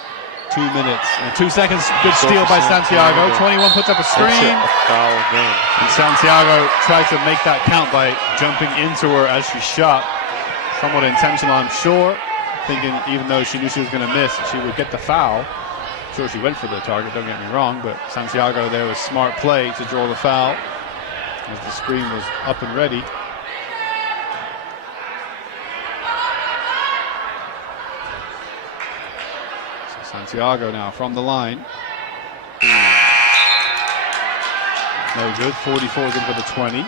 2 minutes and 2 seconds. Good steal by Santiago. 21 puts up a screen. And Santiago tries to make that count by jumping into her as she shot. Somewhat intentional, I'm sure. Thinking even though she knew she was going to miss, she would get the foul. I'm sure she went for the target, don't get me wrong, but Santiago there was smart play to draw the foul as the screen was up and ready. Santiago now from the line. No good. 44 is in for the 20.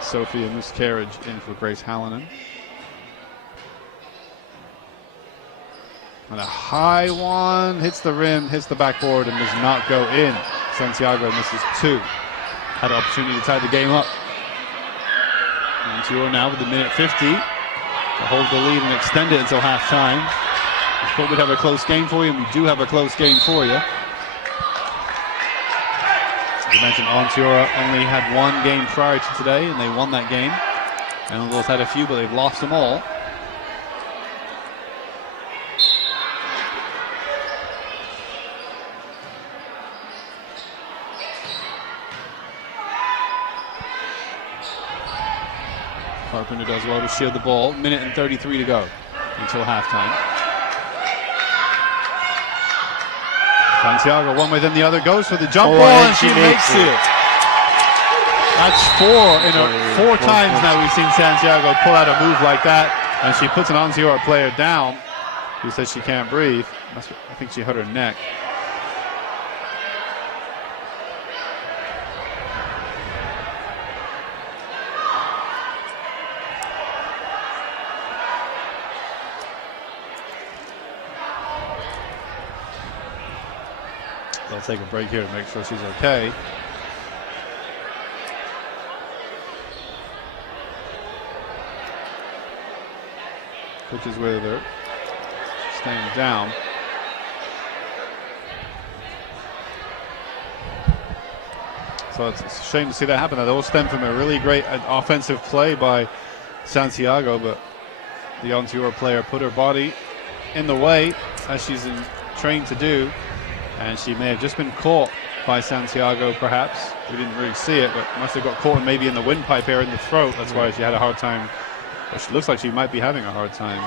Sophia Miscarriage in for Grace Hallinan. And a high one hits the rim, hits the backboard, and does not go in. Santiago misses 2. Had an opportunity to tie the game up. Onteora now with the minute 50. To hold the lead and extend it until halftime. I thought we'd have a close game for you, and we do have a close game for you. As you mentioned, Onteora only had one game prior to today, and they won that game. Ellenville's had a few, but they've lost them all. Carpenter does well to shield the ball. Minute and 33 to go until halftime. Santiago, one way then the other, goes for the jump ball, and she makes it. That's 4 times now we've seen Santiago pull out a move like that, and she puts an Onteora player down who says she can't breathe. I think she hurt her neck. They'll take a break here to make sure she's okay. Which is with her. Staying down. So it's a shame to see that happen. That all stemmed from a really great offensive play by Santiago, but the Onteora player put her body in the way, as she's trained to do. And she may have just been caught by Santiago, perhaps. We didn't really see it, but must have got caught maybe in the windpipe area in the throat. That's why she had a hard time. Well, she looks like she might be having a hard time.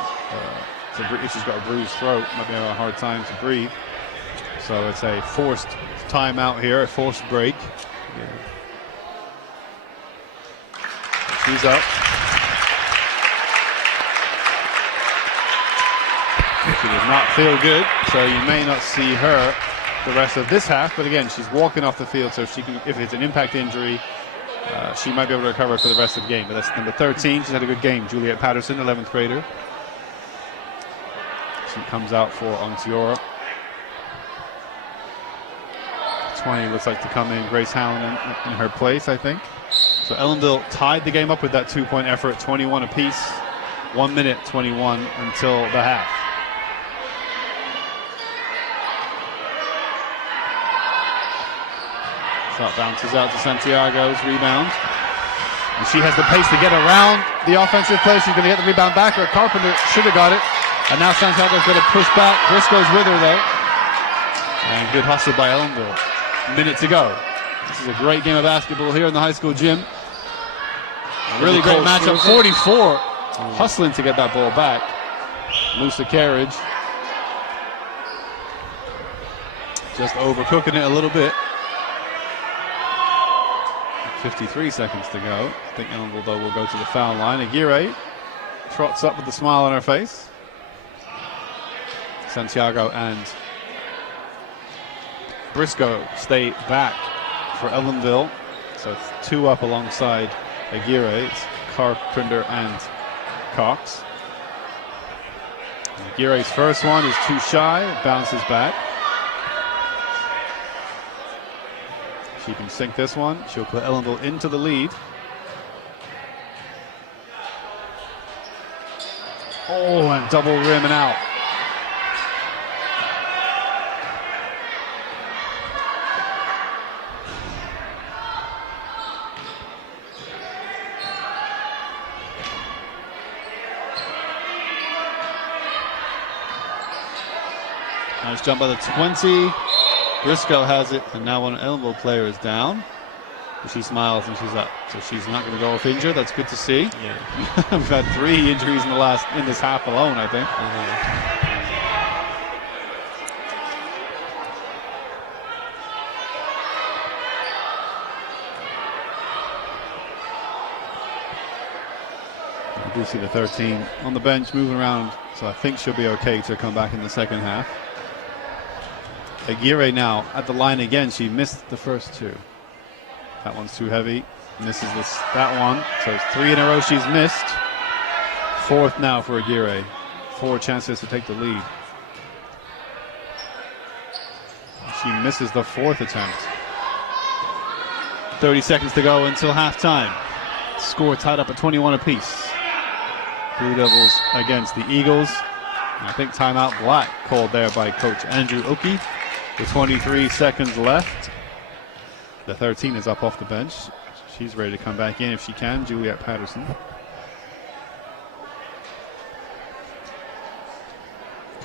If she's got a bruised throat, might be having a hard time to breathe. So it's a forced timeout here, a forced break. Yeah. She's up. She does not feel good, so you may not see her the rest of this half, but again, she's walking off the field, so if it's an impact injury, she might be able to recover for the rest of the game. But that's number 13. She's had a good game. Juliet Patterson, 11th grader. She comes out for Onteora. 20 looks like to come in. Grace Hallinan in her place, I think. So Ellenville tied the game up with that 2-point effort, 21 apiece. 1 minute 21 until the half. Shot bounces out to Santiago's rebound. And she has the pace to get around the offensive play. She's going to get the rebound back. Her Carpenter should have got it. And now Santiago's going to push back. Briscoe's with her though. And good hustle by Ellenville. Minute to go. This is a great game of basketball here in the high school gym. A really great matchup. 44. Hustling to get that ball back. Loose the carriage. Just overcooking it a little bit. 53 seconds to go. I think Ellenville though will go to the foul line. Aguirre trots up with a smile on her face. Santiago and Briscoe stay back for Ellenville. So it's 2 up alongside Aguirre. It's Carpenter and Cox. Aguirre's first one is too shy. It bounces back. She can sink this one. She'll put Ellenville into the lead. Oh, and double rim and out. Nice jump by the 20. Briscoe has it, and now one Ellenville player is down. She smiles and she's up, so she's not going to go off injured. That's good to see. Yeah. We've had 3 injuries in this half alone, I think. I do see the 13 on the bench moving around, so I think she'll be okay to come back in the second half. Aguirre now at the line again. She missed the first 2. That one's too heavy. Misses that one. So it's 3 in a row she's missed. 4th now for Aguirre. 4 chances to take the lead. She misses the 4th attempt. 30 seconds to go until halftime. Score tied up at 21 apiece. Blue Devils against the Eagles. And I think timeout black called there by Coach Andrew Oki. With 23 seconds left. The 13 is up off the bench. She's ready to come back in if she can. Juliet Patterson.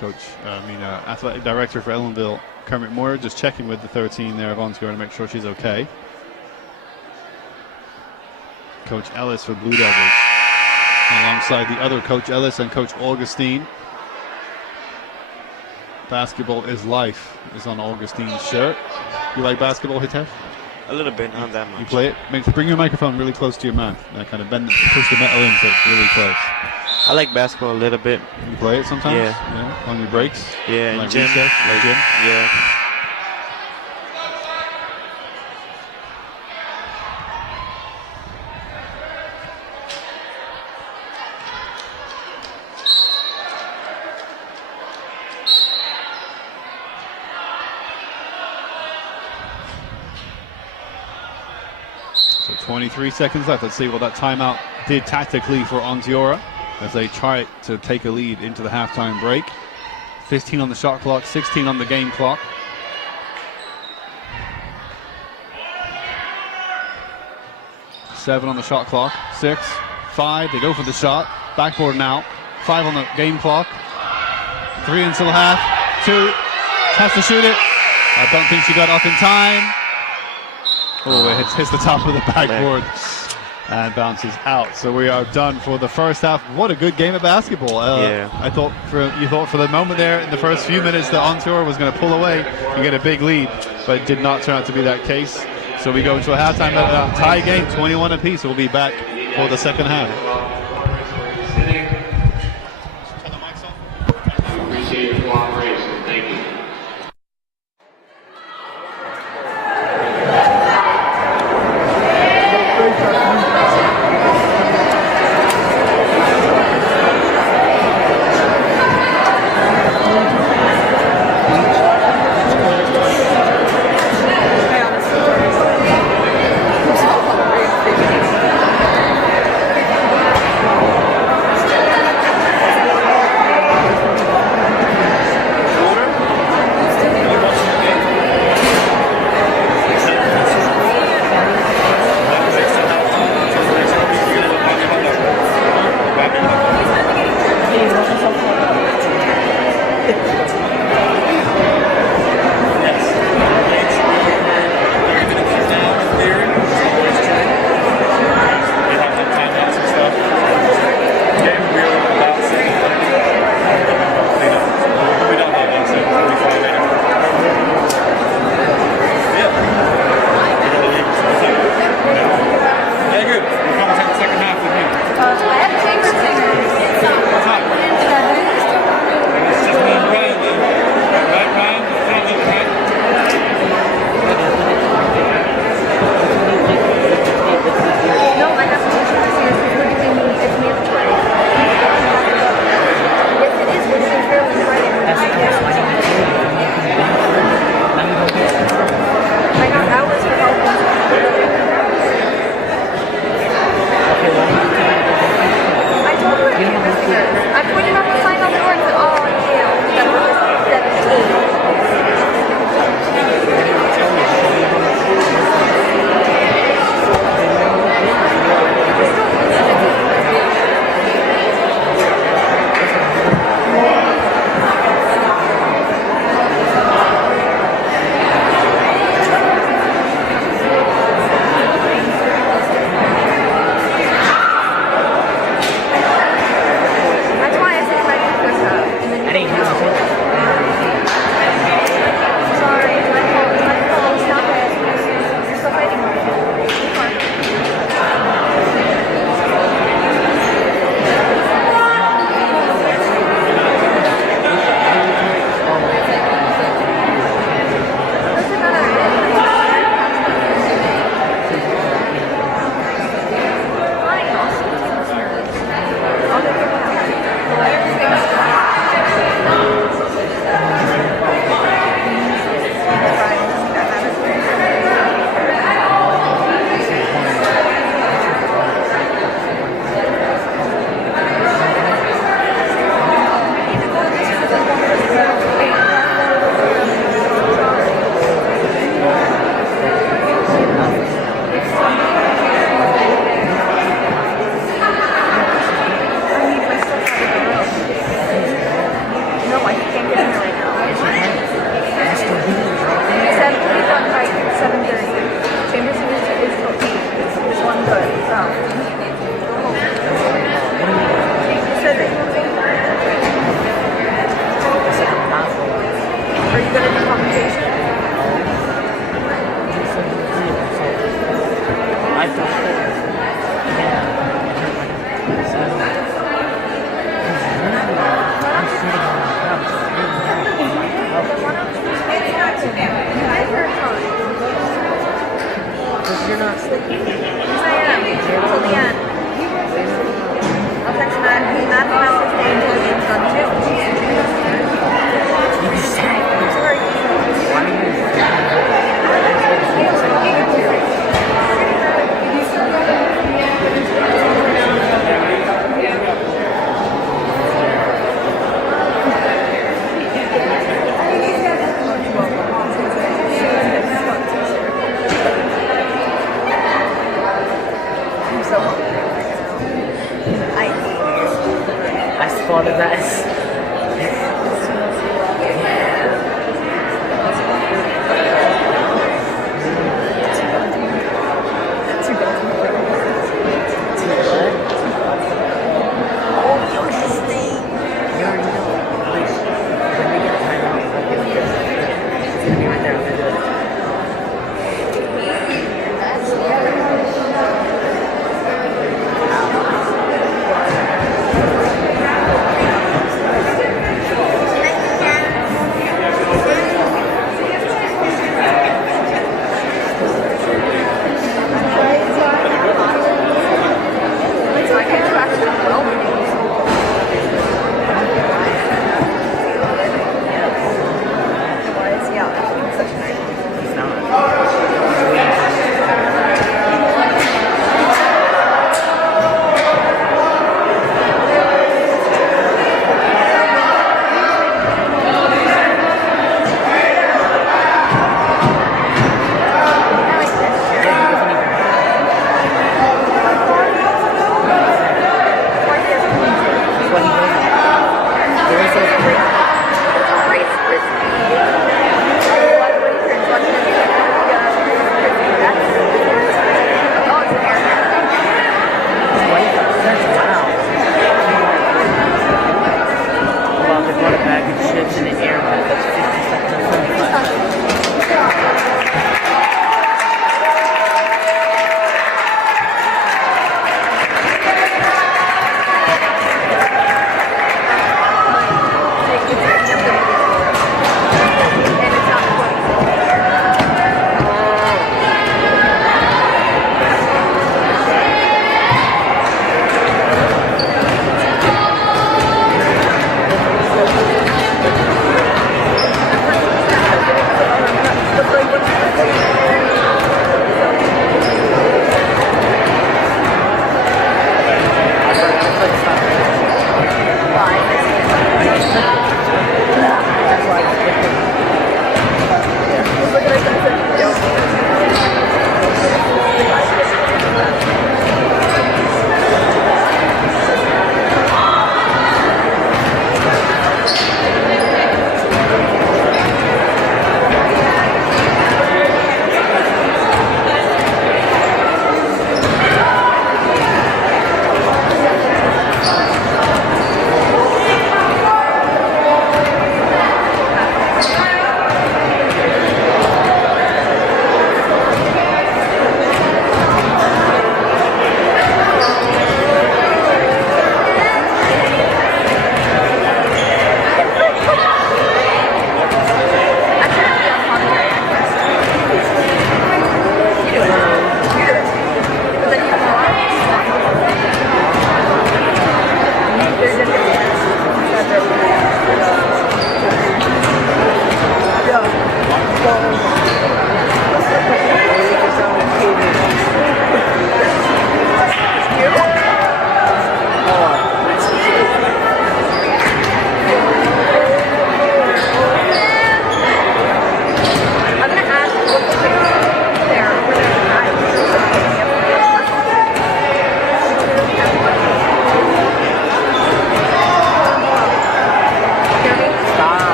Athletic director for Ellenville, Kermit Moore, just checking with the 13 there of Onteora to make sure she's okay. Coach Ellis for Blue Devils, alongside the other Coach Ellis and Coach Augustine. Basketball is life is on Augustine's shirt. You like basketball, Hitesh? A little bit, not that much. You play it? Bring your microphone really close to your mouth. Kind of push the metal in so it's really close. I like basketball a little bit. You play it sometimes? Yeah. On your breaks? Yeah, like in gym. recess? Like gym? Yeah. So 23 seconds left. Let's see what that timeout did tactically for Onteora as they try to take a lead into the halftime break. 15 on the shot clock, 16 on the game clock. Seven on the shot clock, 6, 5, they go for the shot. Backboard now, 5 on the game clock. 3 until half, 2, has to shoot it. I don't think she got up in time. Oh, it hits the top of the backboard and bounces out. So we are done for the first half. What a good game of basketball. I thought you thought for the moment there in the first few minutes that Onteora was going to pull away and get a big lead, but it did not turn out to be that case. So we go into a halftime tie game, 21 apiece. We'll be back for the second half. Appreciate your cooperation. Thank you. Because you're not sleeping. Yes, I am. Until the end. I'll text Matt. Matt has to stay until the game's done too. You just said it. Sorry. Why are you? I'm so hungry. I I spotted that.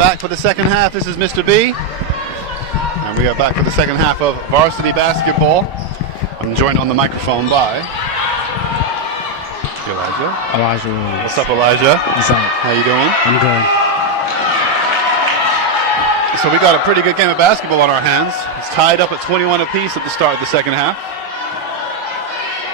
back for the second half. This is Mr. B. And we are back for the second half of varsity basketball. I'm joined on the microphone by Elijah. Elijah. What's up, Elijah? What's up? How you doing? I'm good. So we got a pretty good game of basketball on our hands. It's tied up at 21 apiece at the start of the second half.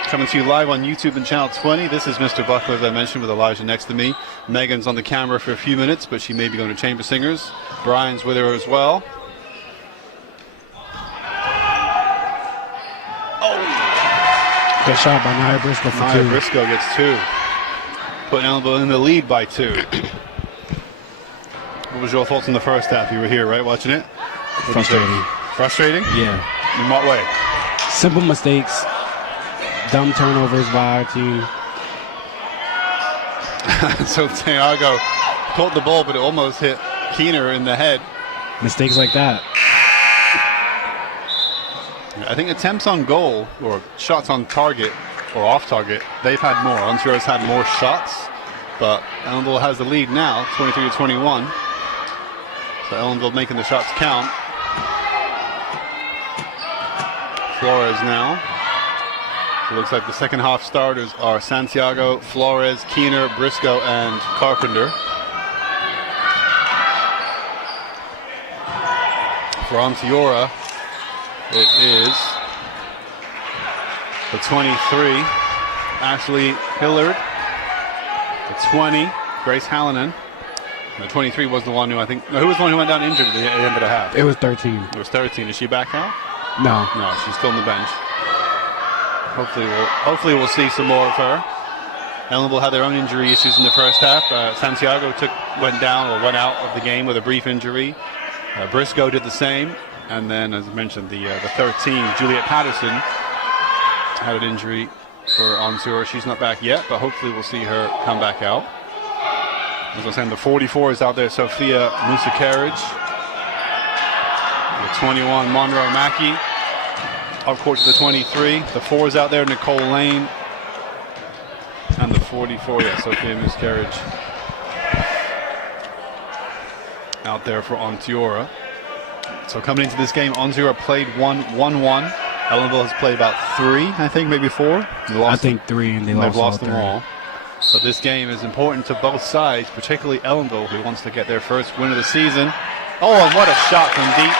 Coming to you live on YouTube and Channel 20. This is Mr. Buckler, as I mentioned, with Elijah next to me. Megan's on the camera for a few minutes, but she may be going to Chamber Singers. Brian's with her as well. Good shot by Nia Briscoe for Nia 2. Briscoe gets 2. Putting Ellenville in the lead by 2. What was your thoughts in the first half? You were here, right, watching it? Frustrating. Frustrating? Yeah. In what way? Simple mistakes. Dumb turnovers by our team. So Thiago caught the ball, but it almost hit Keener in the head. Mistakes like that. I think attempts on goal or shots on target or off target, they've had more. Onteora's had more shots, but Ellenville has the lead now, 23-21. So Ellenville making the shots count. Flores now. It looks like the second half starters are Santiago, Flores, Keener, Briscoe, and Carpenter. For Onteora, it is the 23, Ashley Hillard. The 20, Grace Hallinan. And the 23 was the one who who was the one who went down injured at the end of the half? It was 13. It was 13. Is she back out? No. No, she's still on the bench. Hopefully we'll see some more of her. Ellenville had their own injury issues in the first half. Santiago went out of the game with a brief injury. Briscoe did the same. And then, as I mentioned, the 13, Juliet Patterson, had an injury for Onteora. She's not back yet, but hopefully we'll see her come back out. As I was saying, the 44 is out there, Sophia Musa Carriage. The 21, Monroe Mackey. Of course, the 23. The 4 is out there, Nicole Lane. And the 44, Sophia Musa Carriage. Out there for Onteora. So coming into this game, Onteora played 1-1-1. Ellenville has played about 3, I think, maybe 4. I think 3, and they've lost all them 3. all. So this game is important to both sides, particularly Ellenville, who wants to get their first win of the season. Oh, and what a shot from deep.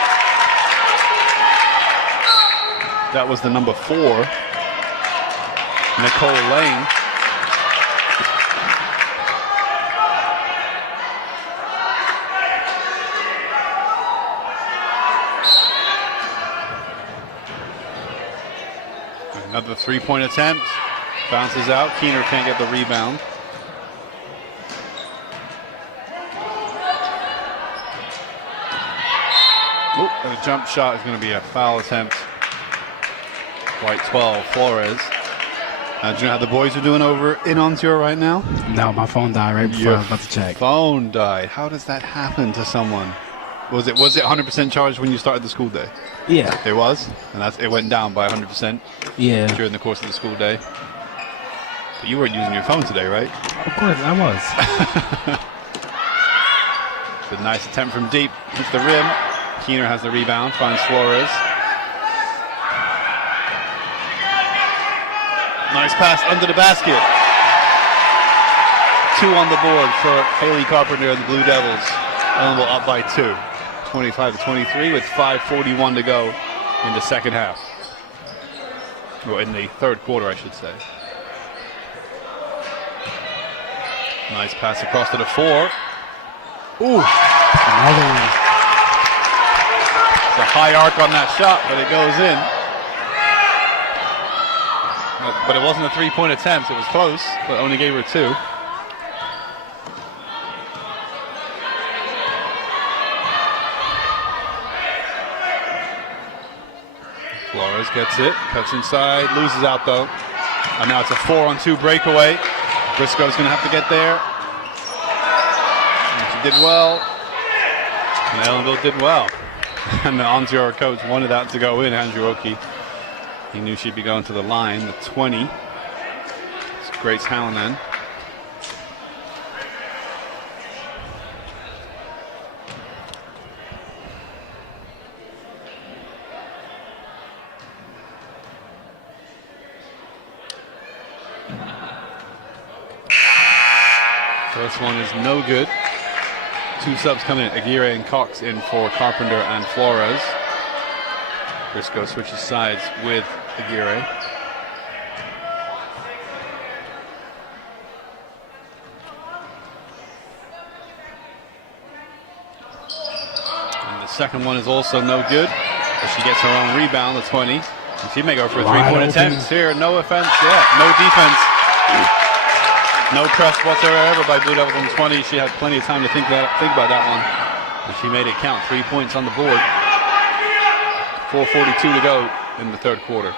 That was the number 4, Nicole Lane. Another 3-point attempt. Bounces out. Keener can't get the rebound. And a jump shot is going to be a foul attempt. White 12, Flores. Do you know how the boys are doing over in Onteora right now? No, my phone died right before I was about to check. Phone died. How does that happen to someone? Was it 100% charged when you started the school day? Yeah. It was, and it went down by 100%. Yeah. During the course of the school day. But you weren't using your phone today, right? Of course, I was. It's a nice attempt from deep. Hits the rim. Keener has the rebound. Finds Flores. Nice pass under the basket. 2 on the board for Haley Carpenter and the Blue Devils. Ellenville up by 2. 25-23 with 5:41 to go in the second half. Or in the third quarter, I should say. Nice pass across to the 4. Ooh. Another one. It's a high arc on that shot, but it goes in. But it wasn't a 3-point attempt. It was close, but only gave her 2. Flores gets it, cuts inside, loses out though. And now it's a 4-on-2 breakaway. Briscoe's going to have to get there. And she did well. And Ellenville did well. And the Onteora coach wanted that to go in, Andrew Oki. He knew she'd be going to the line, the 20. It's Grace Hallinan. First one is no good. Two subs coming in, Aguirre and Cox in for Carpenter and Flores. Briscoe switches sides with Aguirre. And the second one is also no good, but she gets her own rebound, the 20. And she may go for a three-point attempt here. No offense, no defense. No press whatsoever by Blue Devils on the 20. She had plenty of time to think about that one. And she made it count. 3 points on the board. 4:42 to go in the third quarter.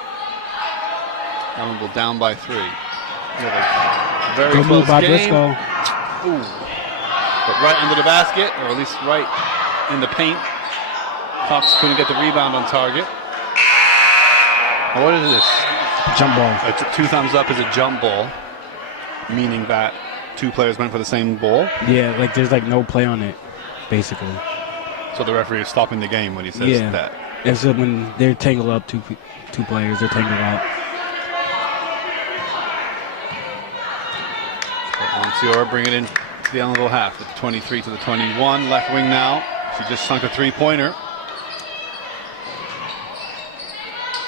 Ellenville down by 3. Very Good close move by game. Briscoe. Ooh. But right under the basket, or at least right in the paint. Cox couldn't get the rebound on target. What is this? Jump ball. 2 thumbs up is a jump ball, meaning that 2 players went for the same ball. Yeah, like there's like no play on it, basically. So the referee is stopping the game when he says that. It's when they're tangled up, two players, they're tangled up. Onteora bring it in to the Ellenville half with 23 to the 21. Left wing now. She just sunk a 3-pointer.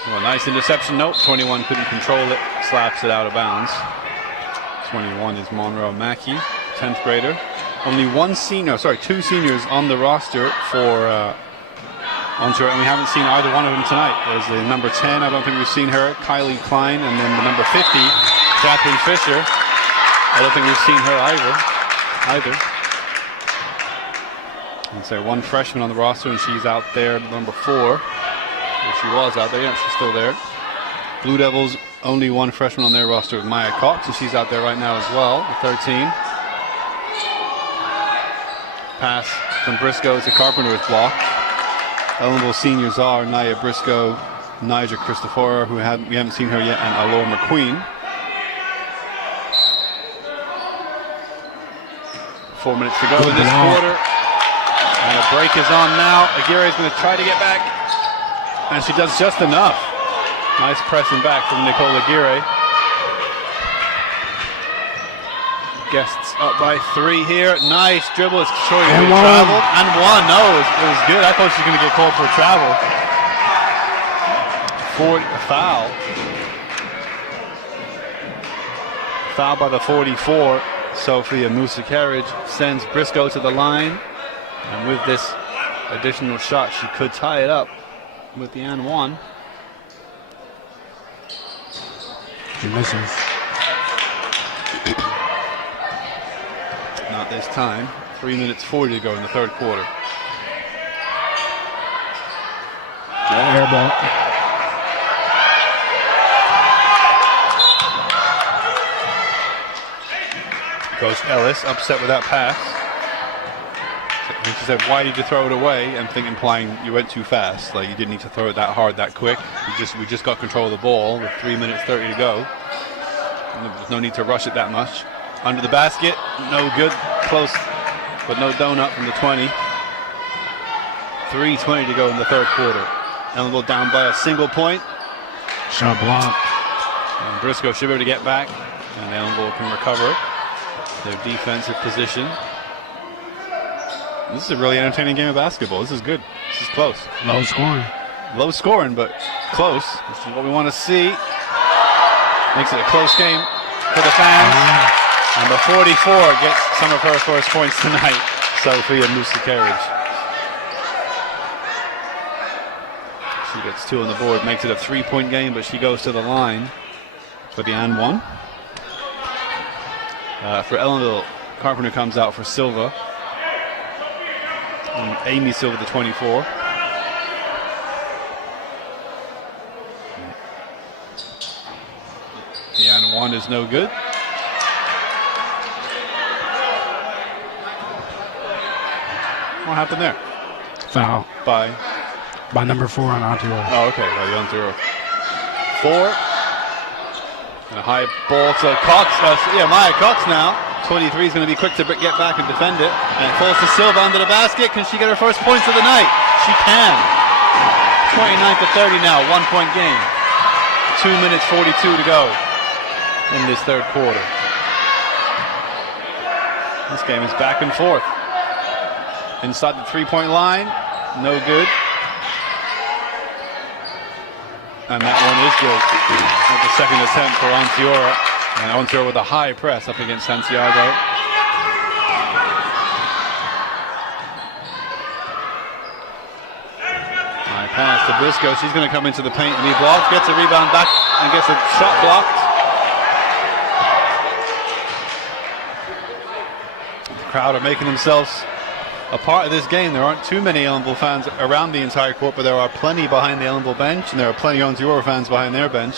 Oh, a nice interception. Nope, 21 couldn't control it. Slaps it out of bounds. 21 is Monroe Mackey, 10th grader. Only 2 seniors on the roster for Onteora, and we haven't seen either one of them tonight. There's the number 10, I don't think we've seen her, Kylie Klein, and then the number 50, Catherine Fisher. I don't think we've seen her either. And so 1 freshman on the roster, and she's out there, number 4. Well, she was out there, she's still there. Blue Devils, only 1 freshman on their roster with Maya Cox, and she's out there right now as well, the 13. Pass from Briscoe to Carpenter is blocked. Ellenville seniors are Naya Briscoe, Nija Christopher, we haven't seen her yet, and Alora McQueen. 4 minutes to go in this quarter. And a break is on now. Aguirre's going to try to get back. And she does just enough. Nice pressing back from Nicole Aguirre. Guests up by 3 here. Nice dribble. It's showing And good one. travel. And 1. No, it was good. I thought she was going to get called for a travel. A foul. Foul by the 44. Sophia Musa Carriage sends Briscoe to the line. And with this additional shot, she could tie it up with the and 1. She misses. Not this time. 3 minutes 40 to go in the third quarter. Air ball. Coach Ellis upset with that pass. And she said, "Why did you throw it away?" I'm thinking, implying you went too fast. Like you didn't need to throw it that hard, that quick. We just got control of the ball with 3 minutes 30 to go. And there's no need to rush it that much. Under the basket, no good. Close, but no donut from the 20. 3:20 to go in the third quarter. Ellenville down by a single point. Shot blocked. And Briscoe should be able to get back, and Ellenville can recover their defensive position. This is a really entertaining game of basketball. This is good. This is close. Low scoring. Low scoring, but close. This is what we want to see. Makes it a close game for the fans. And the 44 gets some of her first points tonight. Sophia Musa Carriage. She gets 2 on the board, makes it a 3-point game, but she goes to the line for the and 1. For Ellenville, Carpenter comes out for Silva. And Amy Silva, the 24. The and 1 is no good. What happened there? Foul. By number 4 on Onteora. Oh, okay. By the Onteora. 4. And a high ball to Cox. Maya Cox now. 23 is going to be quick to get back and defend it. And it falls to Silva under the basket. Can she get her first points of the night? She can. 29 to 30 now. 1-point game. 2 minutes 42 to go in this third quarter. This game is back and forth. Inside the three-point line, no good. And that one is good. At the second attempt for Onteora. And Onteora with a high press up against Santiago. High pass to Briscoe. She's going to come into the paint and be blocked. Gets a rebound back and gets a shot blocked. The crowd are making themselves a part of this game. There aren't too many Ellenville fans around the entire court, but there are plenty behind the Ellenville bench, and there are plenty of Onteora fans behind their bench.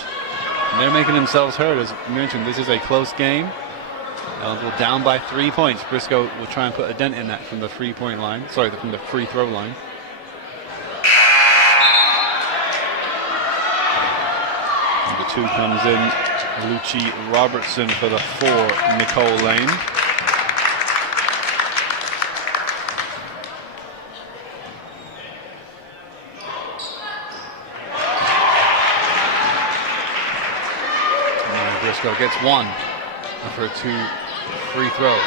And they're making themselves heard. As mentioned, this is a close game. Ellenville down by 3 points. Briscoe will try and put a dent in that from the free-point line. Sorry, from the free throw line. Number 2 comes in, Lucci Robertson for the 4, Nicole Lane. Briscoe gets 1 of her 2 free throws.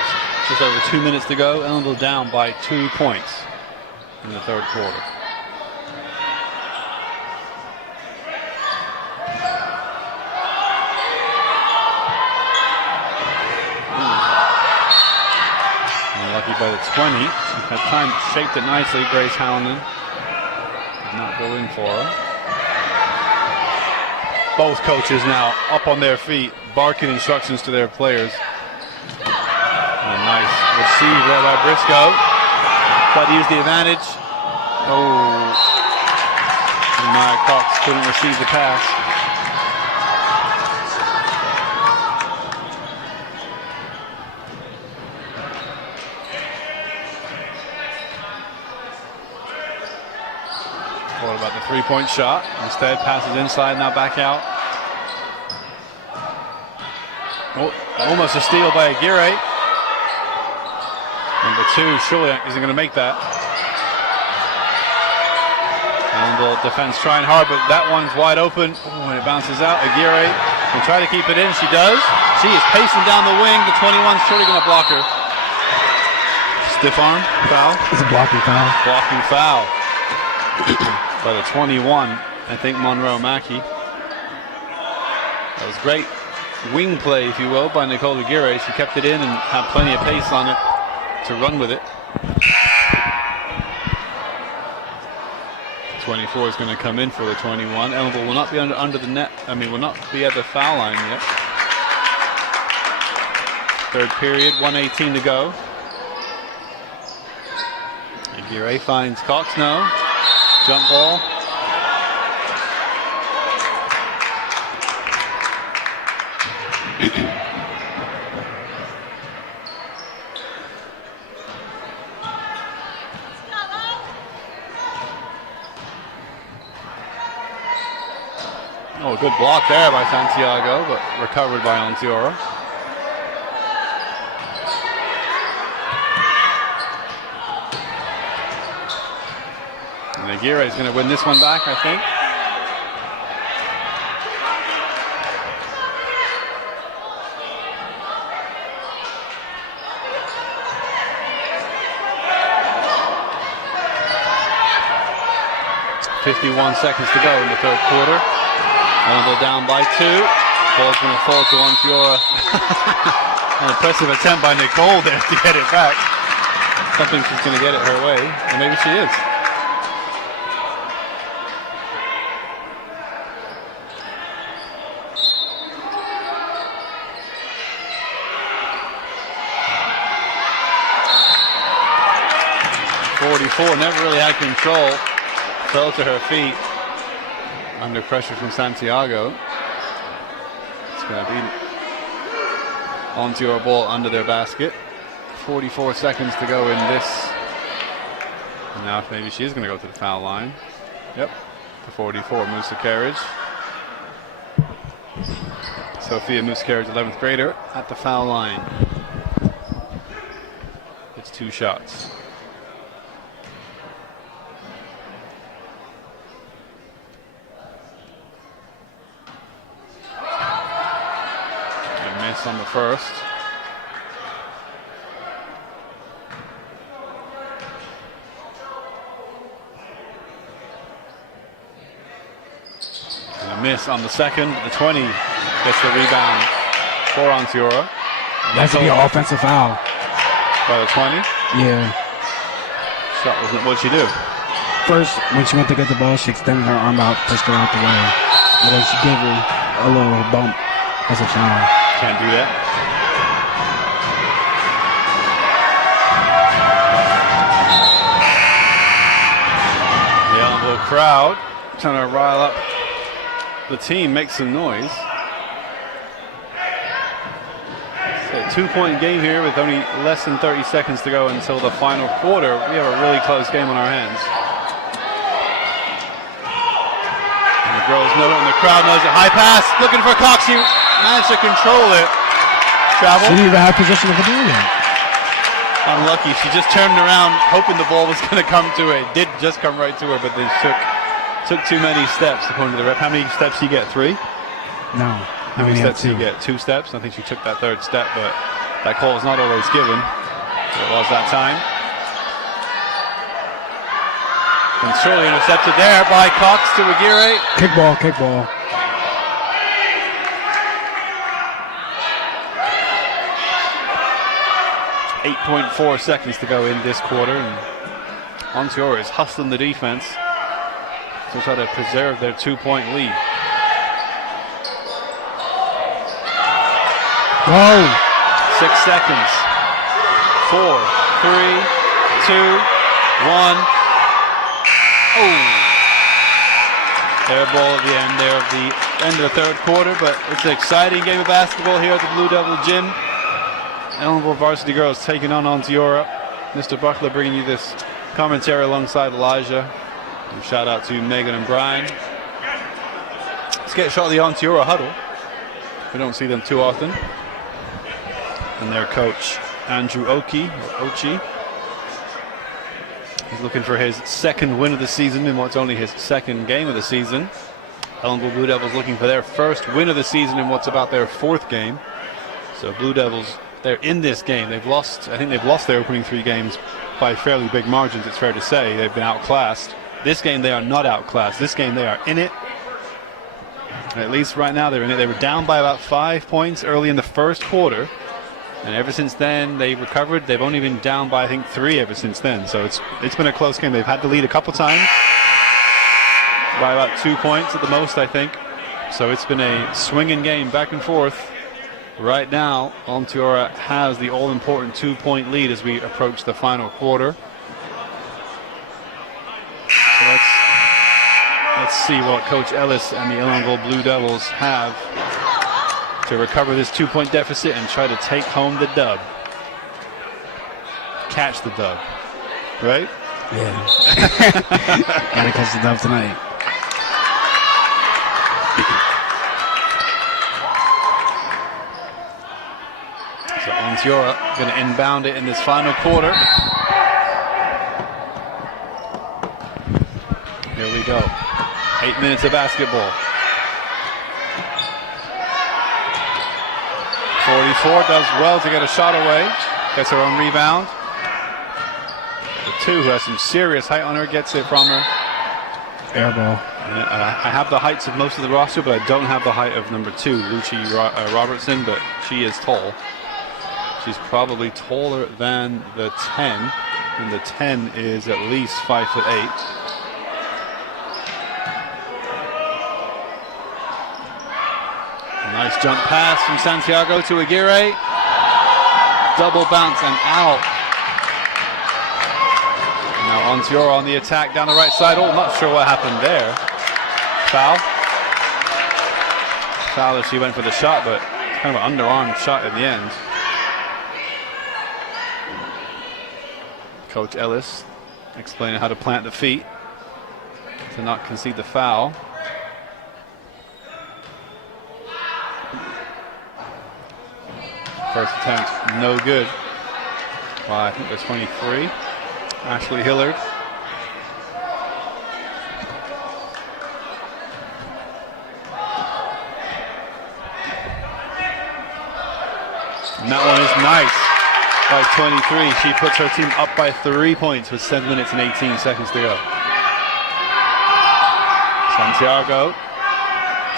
Just over 2 minutes to go. Ellenville down by 2 points in the third quarter. Lucky by the 20. She had time, shaped it nicely. Grace Hallinan did not go in for her. Both coaches now up on their feet, barking instructions to their players. And a nice receive there by Briscoe. Tried to use the advantage. Oh, and Maya Cox couldn't receive the pass. Thought about the three-point shot. Instead, passes inside, now back out. Oh, almost a steal by Aguirre. Number 2, surely isn't going to make that. And the defense trying hard, but that one's wide open. Oh, and it bounces out. Aguirre can try to keep it in. She does. She is pacing down the wing. The 21's surely going to block her. Stiff arm foul. It's a blocking foul. Blocking foul. By the 21, I think Monroe Mackey. That was great wing play, if you will, by Nicole Aguirre. She kept it in and had plenty of pace on it to run with it. 24 is going to come in for the 21. Ellenville will not be under the net. Will not be at the foul line yet. Third period, 1:18 to go. Aguirre finds Cox now. Jump ball. Oh, a good block there by Santiago, but recovered by Onteora. And Aguirre is going to win this one back, I think. .51 seconds to go in the third quarter. Ellenville down by 2. Ball's going to fall to Onteora. An impressive attempt by Nicole there to get it back. Something she's going to get it her way, and maybe she is. Never really had control. Fell to her feet under pressure from Santiago. It's going to be Onteora ball under their basket. 44 seconds to go in this. And now maybe she's going to go to the foul line. Yep, the 44, Musa Carriage. Sophia Musa Carriage, 11th grader, at the foul line. It's 2 shots. On the first. A miss on the second. The 20 gets the rebound for Onteora. That should be an offensive foul. By the 20. Yeah. Shot wasn't. What'd she do? First, when she went to get the ball, she extended her arm out, pushed her out the way. And then she gave her a little bump as a foul. Can't do that. The Ellenville crowd trying to rile up the team, make some noise. It's a 2-point game here with only less than 30 seconds to go until the final quarter. We have a really close game on our hands. And the girls know it and the crowd knows it. High pass, looking for Cox. She managed to control it. Travel. She didn't even have possession of the ball yet. Unlucky. She just turned around hoping the ball was going to come to her. It did just come right to her, but they took too many steps according to the ref. How many steps do you get? 3? No. How many steps do you get? 2 steps? I think she took that 3rd step, but that call is not always given. It was that time. And surely intercepted there by Cox to Aguirre. Kickball, kickball. .4 seconds to go in this quarter, and Onteora is hustling the defense to try to preserve their 2-point lead. Go! 6 seconds. 4, 3, 2, 1. Oh! Air ball at the end there of the end of the 3rd quarter, but it's an exciting game of basketball here at the Blue Devil Gym. Ellenville Varsity girls taking on Onteora. Mr. Buckler bringing you this commentary alongside Elijah. And shout out to Megan and Brian. Let's get a shot of the Onteora huddle. We don't see them too often. And their coach, Andrew Ochi. He's looking for his 2nd win of the season in what's only his 2nd game of the season. Ellenville Blue Devils looking for their 1st win of the season in what's about their 4th game. So Blue Devils, they're in this game. I think they've lost their opening 3 games by fairly big margins, it's fair to say. They've been outclassed. This game, they are not outclassed. This game, they are in it. At least right now, they're in it. They were down by about 5 points early in the 1st quarter. And ever since then, they've recovered. They've only been down by, I think, 3 ever since then. So it's been a close game. They've had the lead a couple times by about 2 points at the most, I think. So it's been a swinging game back and forth. Right now, Onteora has the all-important 2-point lead as we approach the final quarter. So let's see what Coach Ellis and the Ellenville Blue Devils have to recover this 2-point deficit and try to take home the dub. Catch the dub, right? Yeah. Gotta catch the dub tonight. So Onteora going to inbound it in this final quarter. Here we go. 8 minutes of basketball. 44 does well to get a shot away. Gets her own rebound. The 2, who has some serious height on her, gets it from her. Air ball. I have the heights of most of the roster, but I don't have the height of number 2, Lucy Robertson, but she is tall. She's probably taller than the 10, and the 10 is at least 5'8". A nice jump pass from Santiago to Aguirre. Double bounce and out. Now Onteora on the attack down the right side. Oh, not sure what happened there. Foul. Foul as she went for the shot, but kind of an underarm shot at the end. Coach Ellis explaining how to plant the feet to not concede the foul. First attempt, no good. By, I think there's 23. Ashley Hillard. And that one is nice by 23. She puts her team up by 3 points with 7 minutes and 18 seconds to go. Santiago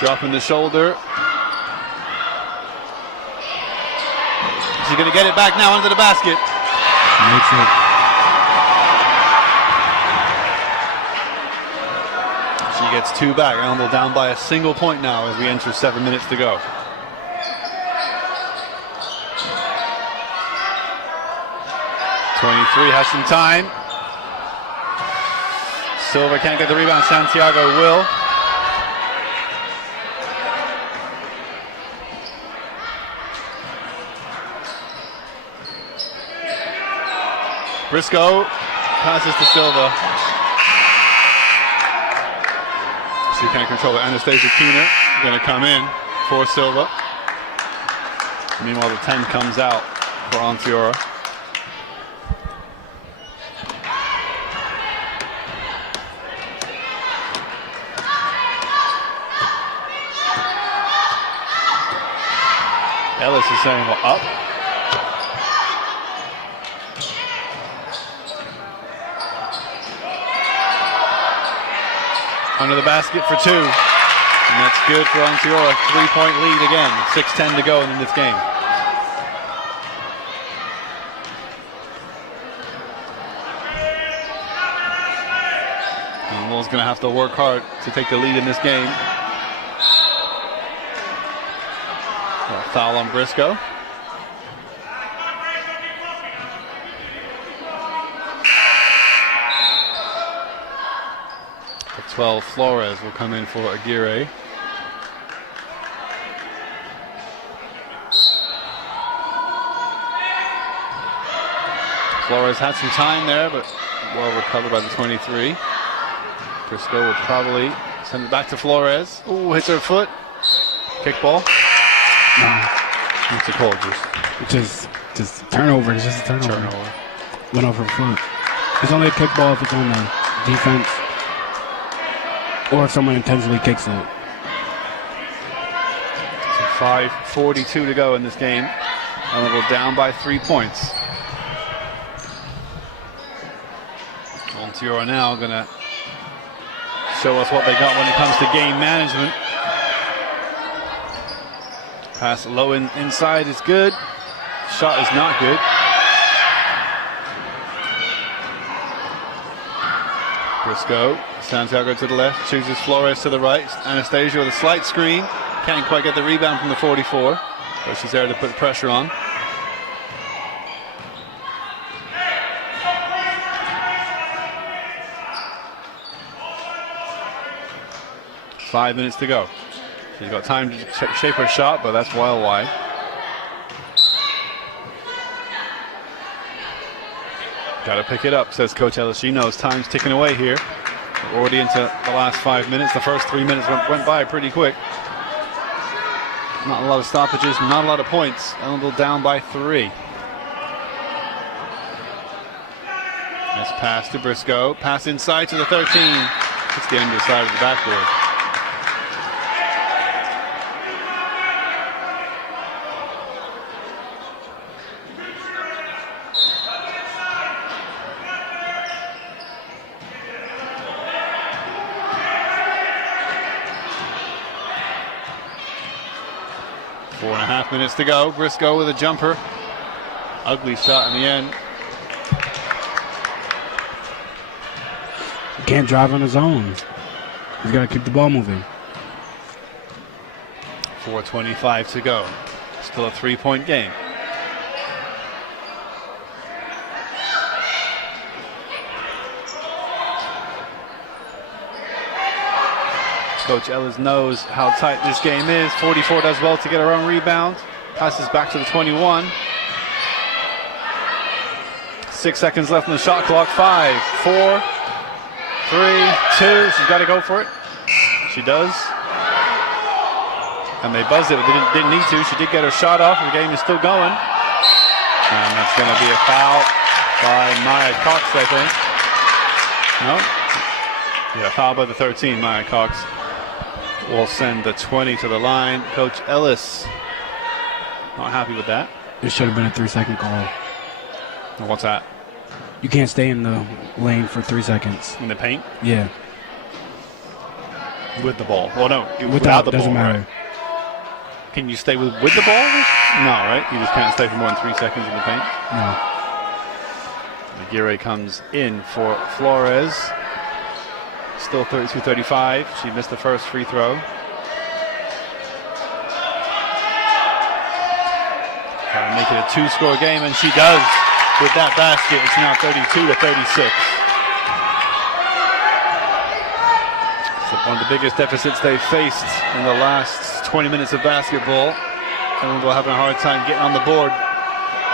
Dropping the shoulder. She's going to get it back now under the basket. Makes it. She gets 2 back. Ellenville down by a single point now as we enter 7 minutes to go. .23 has some time. Silva can't get the rebound. Santiago will. Briscoe passes to Silva. She can't control it. Anastasia Keener going to come in for Silva. Meanwhile, the 10 comes out for Onteora. Ellis is saying, well, up. Under the basket for 2. And that's good for Onteora. 3-point lead again. 6:10 to go in this game. And Will's going to have to work hard to take the lead in this game. Foul on Briscoe. The 12, Flores will come in for Aguirre. Flores had some time there, but well recovered by the 23. Briscoe will probably send it back to Flores. Ooh, hits her foot. Kickball. No, What's it called? just turnover. It's just a turnover. Went off her foot. It's only a kickball if it's on the defense or if someone intentionally kicks it. So 5:42 to go in this game. Ellenville down by 3 points. Onteora now going to show us what they got when it comes to game management. Pass low inside is good. Shot is not good. Briscoe, Santiago to the left, chooses Flores to the right. Anastasia with a slight screen. Can't quite get the rebound from the 44, but she's there to put pressure on. Five minutes to go. She's got time to shape her shot, but that's well wide. Got to pick it up, says Coach Ellis. She knows time's ticking away here. We're already into the last 5 minutes. The first 3 minutes went by pretty quick. Not a lot of stoppages, not a lot of points. Ellenville down by 3. Nice pass to Briscoe. Pass inside to the 13. It's the underside of the backboard. Minutes to go. Briscoe with a jumper. Ugly shot in the end. He can't drive on his own. He's got to keep the ball moving. 4:25 to go. Still a 3-point game. Coach Ellis knows how tight this game is. 44 does well to get her own rebound. Passes back to the 21. 6 seconds left on the shot clock. 5, 4, 3, 2. She's got to go for it. She does. And they buzzed it, but they didn't need to. She did get her shot off. The game is still going. And that's going to be a foul by Maya Cox, I think. No? Yeah, foul by the 13, Maya Cox. Will send the 20 to the line. Coach Ellis not happy with that. It should have been a 3-second call. What's that? You can't stay in the lane for 3 seconds. In the paint? Yeah. With the ball. Well, no, without Without the doesn't ball. matter. Right? Can you stay with the ball? No, right? You just can't stay for more than 3 seconds in the paint. No. Aguirre comes in for Flores. Still 32-35. She missed the first free throw. Trying to make it a 2-score game, and she does with that basket. It's now 32-36. One of the biggest deficits they've faced in the last 20 minutes of basketball. Ellenville having a hard time getting on the board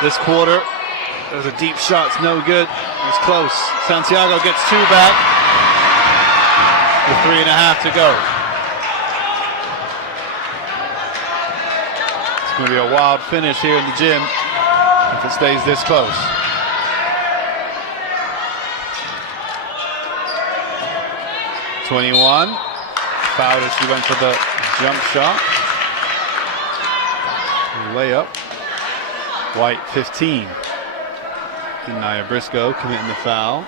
this quarter. There's a deep shot, it's no good. It's close. Santiago gets 2 back with 3.5 to go. It's going to be a wild finish here in the gym if it stays this close. .21. Fouled as she went for the jump shot. Layup. White 15. And Nia Briscoe committing the foul.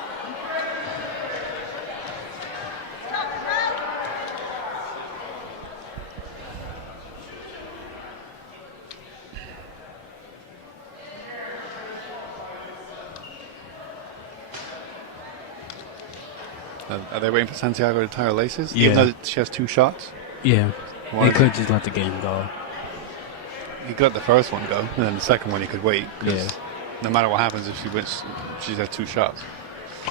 Are they waiting for Santiago to tie her laces? Yeah. Even though she has 2 shots? Yeah. Why? They could just let the game go. He got the first one go, and then the second one he could wait. 'Cause Yeah. no matter what happens, if she wins, she's had 2 shots.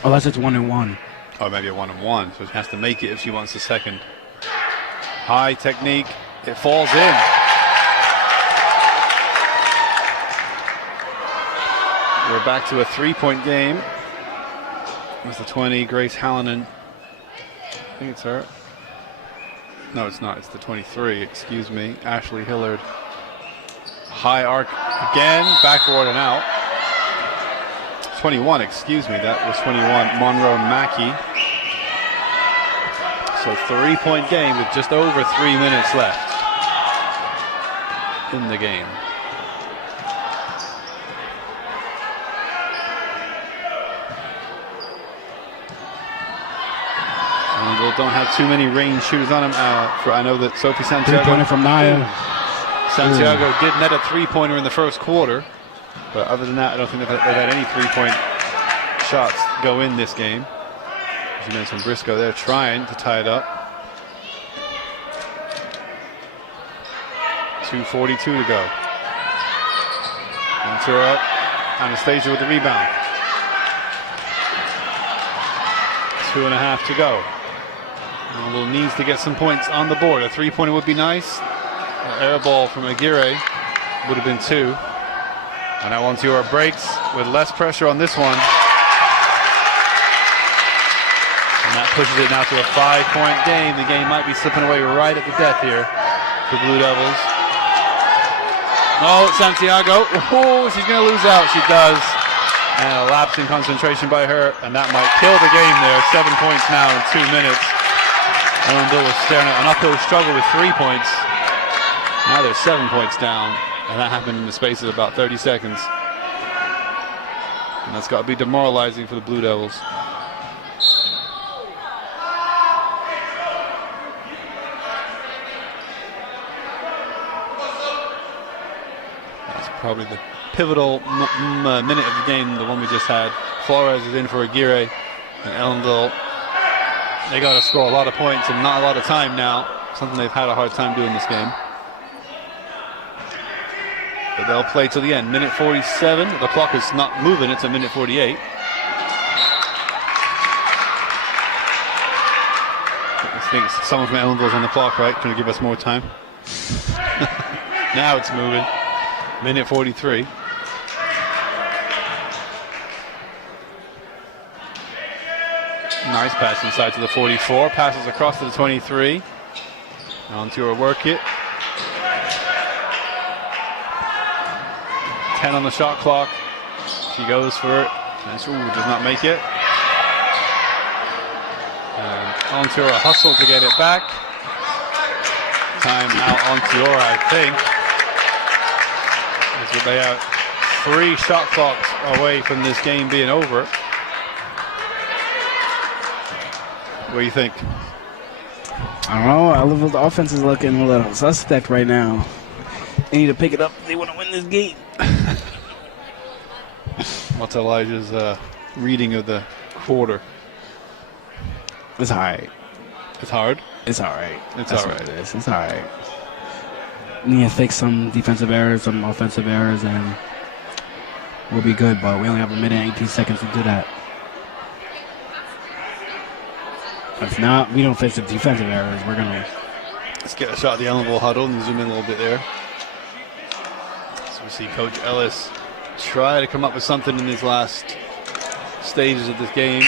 Unless it's 1-1. Or maybe a 1-on-1, so she has to make it if she wants the second. High technique, it falls in. We're back to a 3-point game. It's the 20, Grace Hallinan. I think it's her. No, it's not. It's the 23, excuse me. Ashley Hillard. High arc again, backboard and out. 21, excuse me. That was 21, Monroe Mackey. So 3-point game with just over 3 minutes left in the game. They don't have too many range shooters on them. I know that Sophie Santiago. 3-pointer from Nia. Santiago did net a 3-pointer in the first quarter, but other than that, I don't think they've had any 3-point shots go in this game. As you mentioned, Briscoe there trying to tie it up. 2:42 to go. Onteora, Anastasia with the rebound. 2.5 to go. Ellenville needs to get some points on the board. A 3-pointer would be nice. An air ball from Aguirre would have been 2. And now Onteora breaks with less pressure on this one. And that pushes it now to a 5-point game. The game might be slipping away right at the death here for Blue Devils. Oh, Santiago. Oh, she's going to lose out. She does. And a lapse in concentration by her. And that might kill the game there. 7 points now in 2 minutes. Ellenville was staring at an uphill struggle with 3 points. Now they're 7 points down, and that happened in the space of about 30 seconds. And that's got to be demoralizing for the Blue Devils. That's probably the pivotal minute of the game, the one we just had. Flores is in for Aguirre, and Ellenville, they got to score a lot of points and not a lot of time now, something they've had a hard time doing this game. But they'll play till the end. Minute 47. The clock is not moving. It's a minute 48. I think someone from Ellenville's on the clock, right? Trying to give us more time. Now it's moving. Minute 43. Nice pass inside to the 44. Passes across to the 23. Onteora work it. 10 on the shot clock. She goes for it. And does not make it. And Onteora hustle to get it back. Time out Onteora, I think. As they are 3 shot clocks away from this game being over. What do you think? I don't know. Ellenville's offense is looking a little suspect right now. They need to pick it up if they want to win this game. What's Elijah's reading of the quarter? It's all right. It's hard. It's all right. It's That's all what right. it is. It's all right. We need to fix some defensive errors, some offensive errors, and we'll be good. But we only have a minute and 18 seconds to do that. If not, we don't fix the defensive errors. We're gonna. Let's get a shot of the Ellenville huddle and zoom in a little bit there. So we see Coach Ellis try to come up with something in these last stages of this game.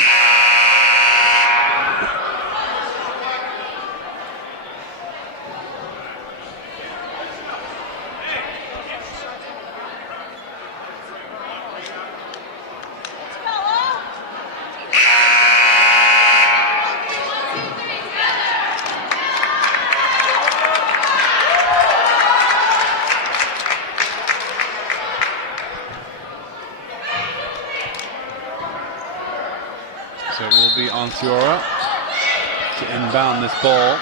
So it will be Onteora to inbound this ball.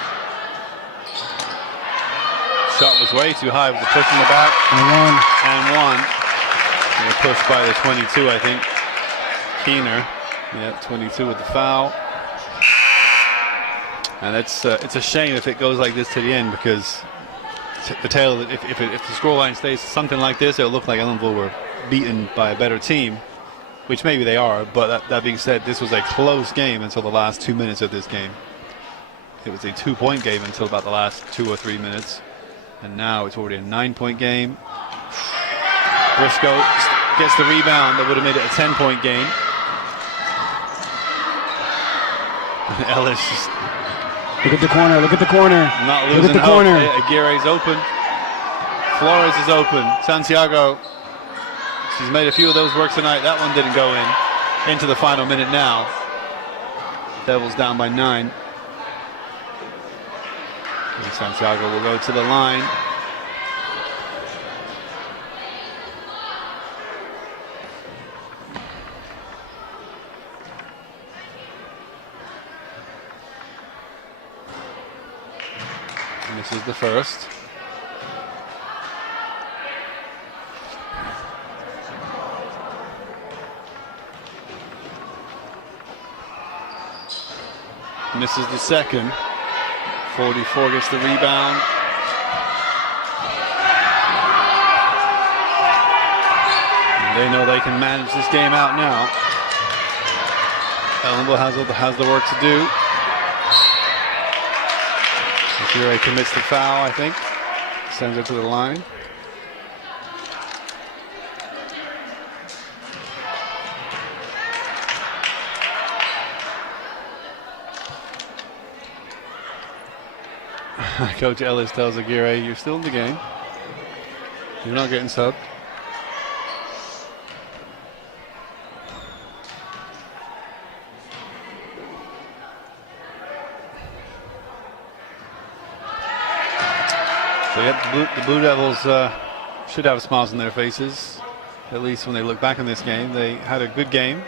Shot was way too high with the push in the back. And one. And a push by the 22, I think. Keener. Yeah, 22 with the foul. And it's a shame if it goes like this to the end, because the tail, if the scoreline stays something like this, it'll look like Ellenville were beaten by a better team, which maybe they are. But that being said, this was a close game until the last 2 minutes of this game. It was a 2-point game until about the last 2 or 3 minutes. And now it's already a 9-point game. Briscoe gets the rebound that would have made it a 10-point game. And Ellis just Look at the corner. Look at the corner. not Look losing at the hope. corner. Aguirre's open. Flores is open. Santiago, she's made a few of those work tonight. That one didn't go in. Into the final minute now. Devils down by 9. And Santiago will go to the line. And this is the first. Misses the second. 44 gets the rebound. And they know they can manage this game out now. Ellenville has the work to do. Aguirre commits the foul, I think. Sends it to the line. Coach Ellis tells Aguirre, you're still in the game. You're not getting subbed. So yep, the Blue Devils should have smiles on their faces, at least when they look back on this game. They had a good game.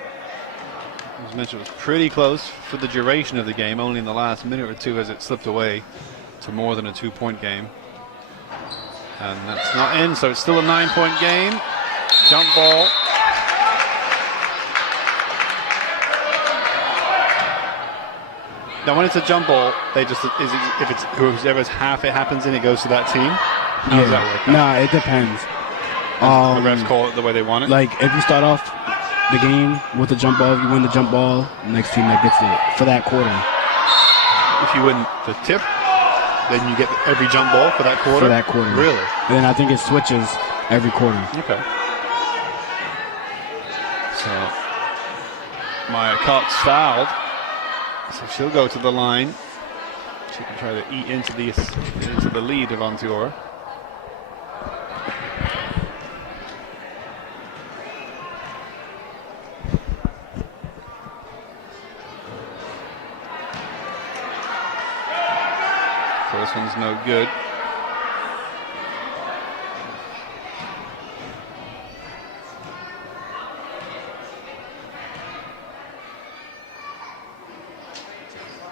As mentioned, it was pretty close for the duration of the game. Only in the last minute or two as it slipped away to more than a 2-point game. And that's not in, so it's still a 9-point game. Jump ball. Now, when it's a jump ball, they just if it's whoever's half it happens in, it goes to that team. How does that work? Nah, it depends. The refs call it the way they want it. Like if you start off the game with the jump ball, if you win the jump ball, next team that gets it for that quarter. If you win the tip, then you get every jump ball for that quarter? For that quarter. Really? And then I think it switches every quarter. Okay. So, Maya Cox fouled. So she'll go to the line. She can try to eat into the lead of Onteora. First one's no good.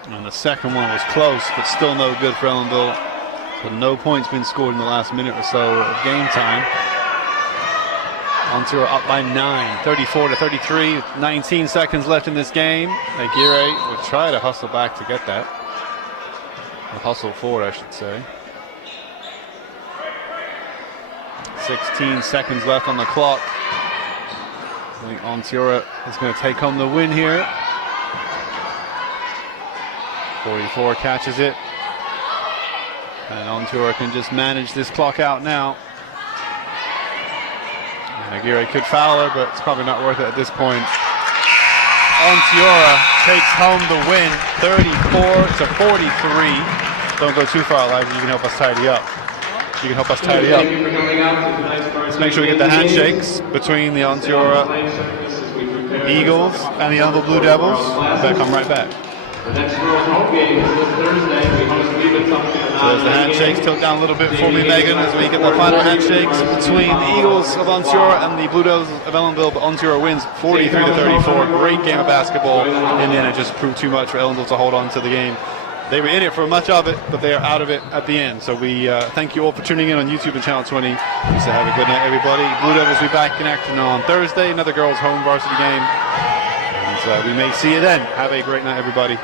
And the second one was close, but still no good for Ellenville. So no points been scored in the last minute or so of game time. Onteora up by 9, 34-33, 19 seconds left in this game. Aguirre will try to hustle back to get that. Or hustle forward, I should say. 16 seconds left on the clock. I think Onteora is going to take home the win here. 44 catches it. And Onteora can just manage this clock out now. And Aguirre could foul her, but it's probably not worth it at this point. Onteora takes home the win, 34-43. Don't go too far, Elijah. You can help us tidy up. You can help us tidy up. Let's make sure we get the handshakes between the Onteora Eagles and the Ellenville Blue Devils. They'll come right back. The next girls' home game is this Thursday. We host Leave So there's the handshakes. Tilt down a little bit for me, Megan, as we get the final handshakes between the Eagles of Onteora and the Blue Devils of Ellenville. But Onteora wins 43-34. Great game of basketball. In the end, it just proved too much for Ellenville to hold on to the game. They were in it for much of it, but they are out of it at the end. So we thank you all for tuning in on YouTube and Channel 20. We say have a good night, everybody. Blue Devils will be back in action on Thursday. Another girls' home varsity game. And we may see you then. Have a great night, everybody.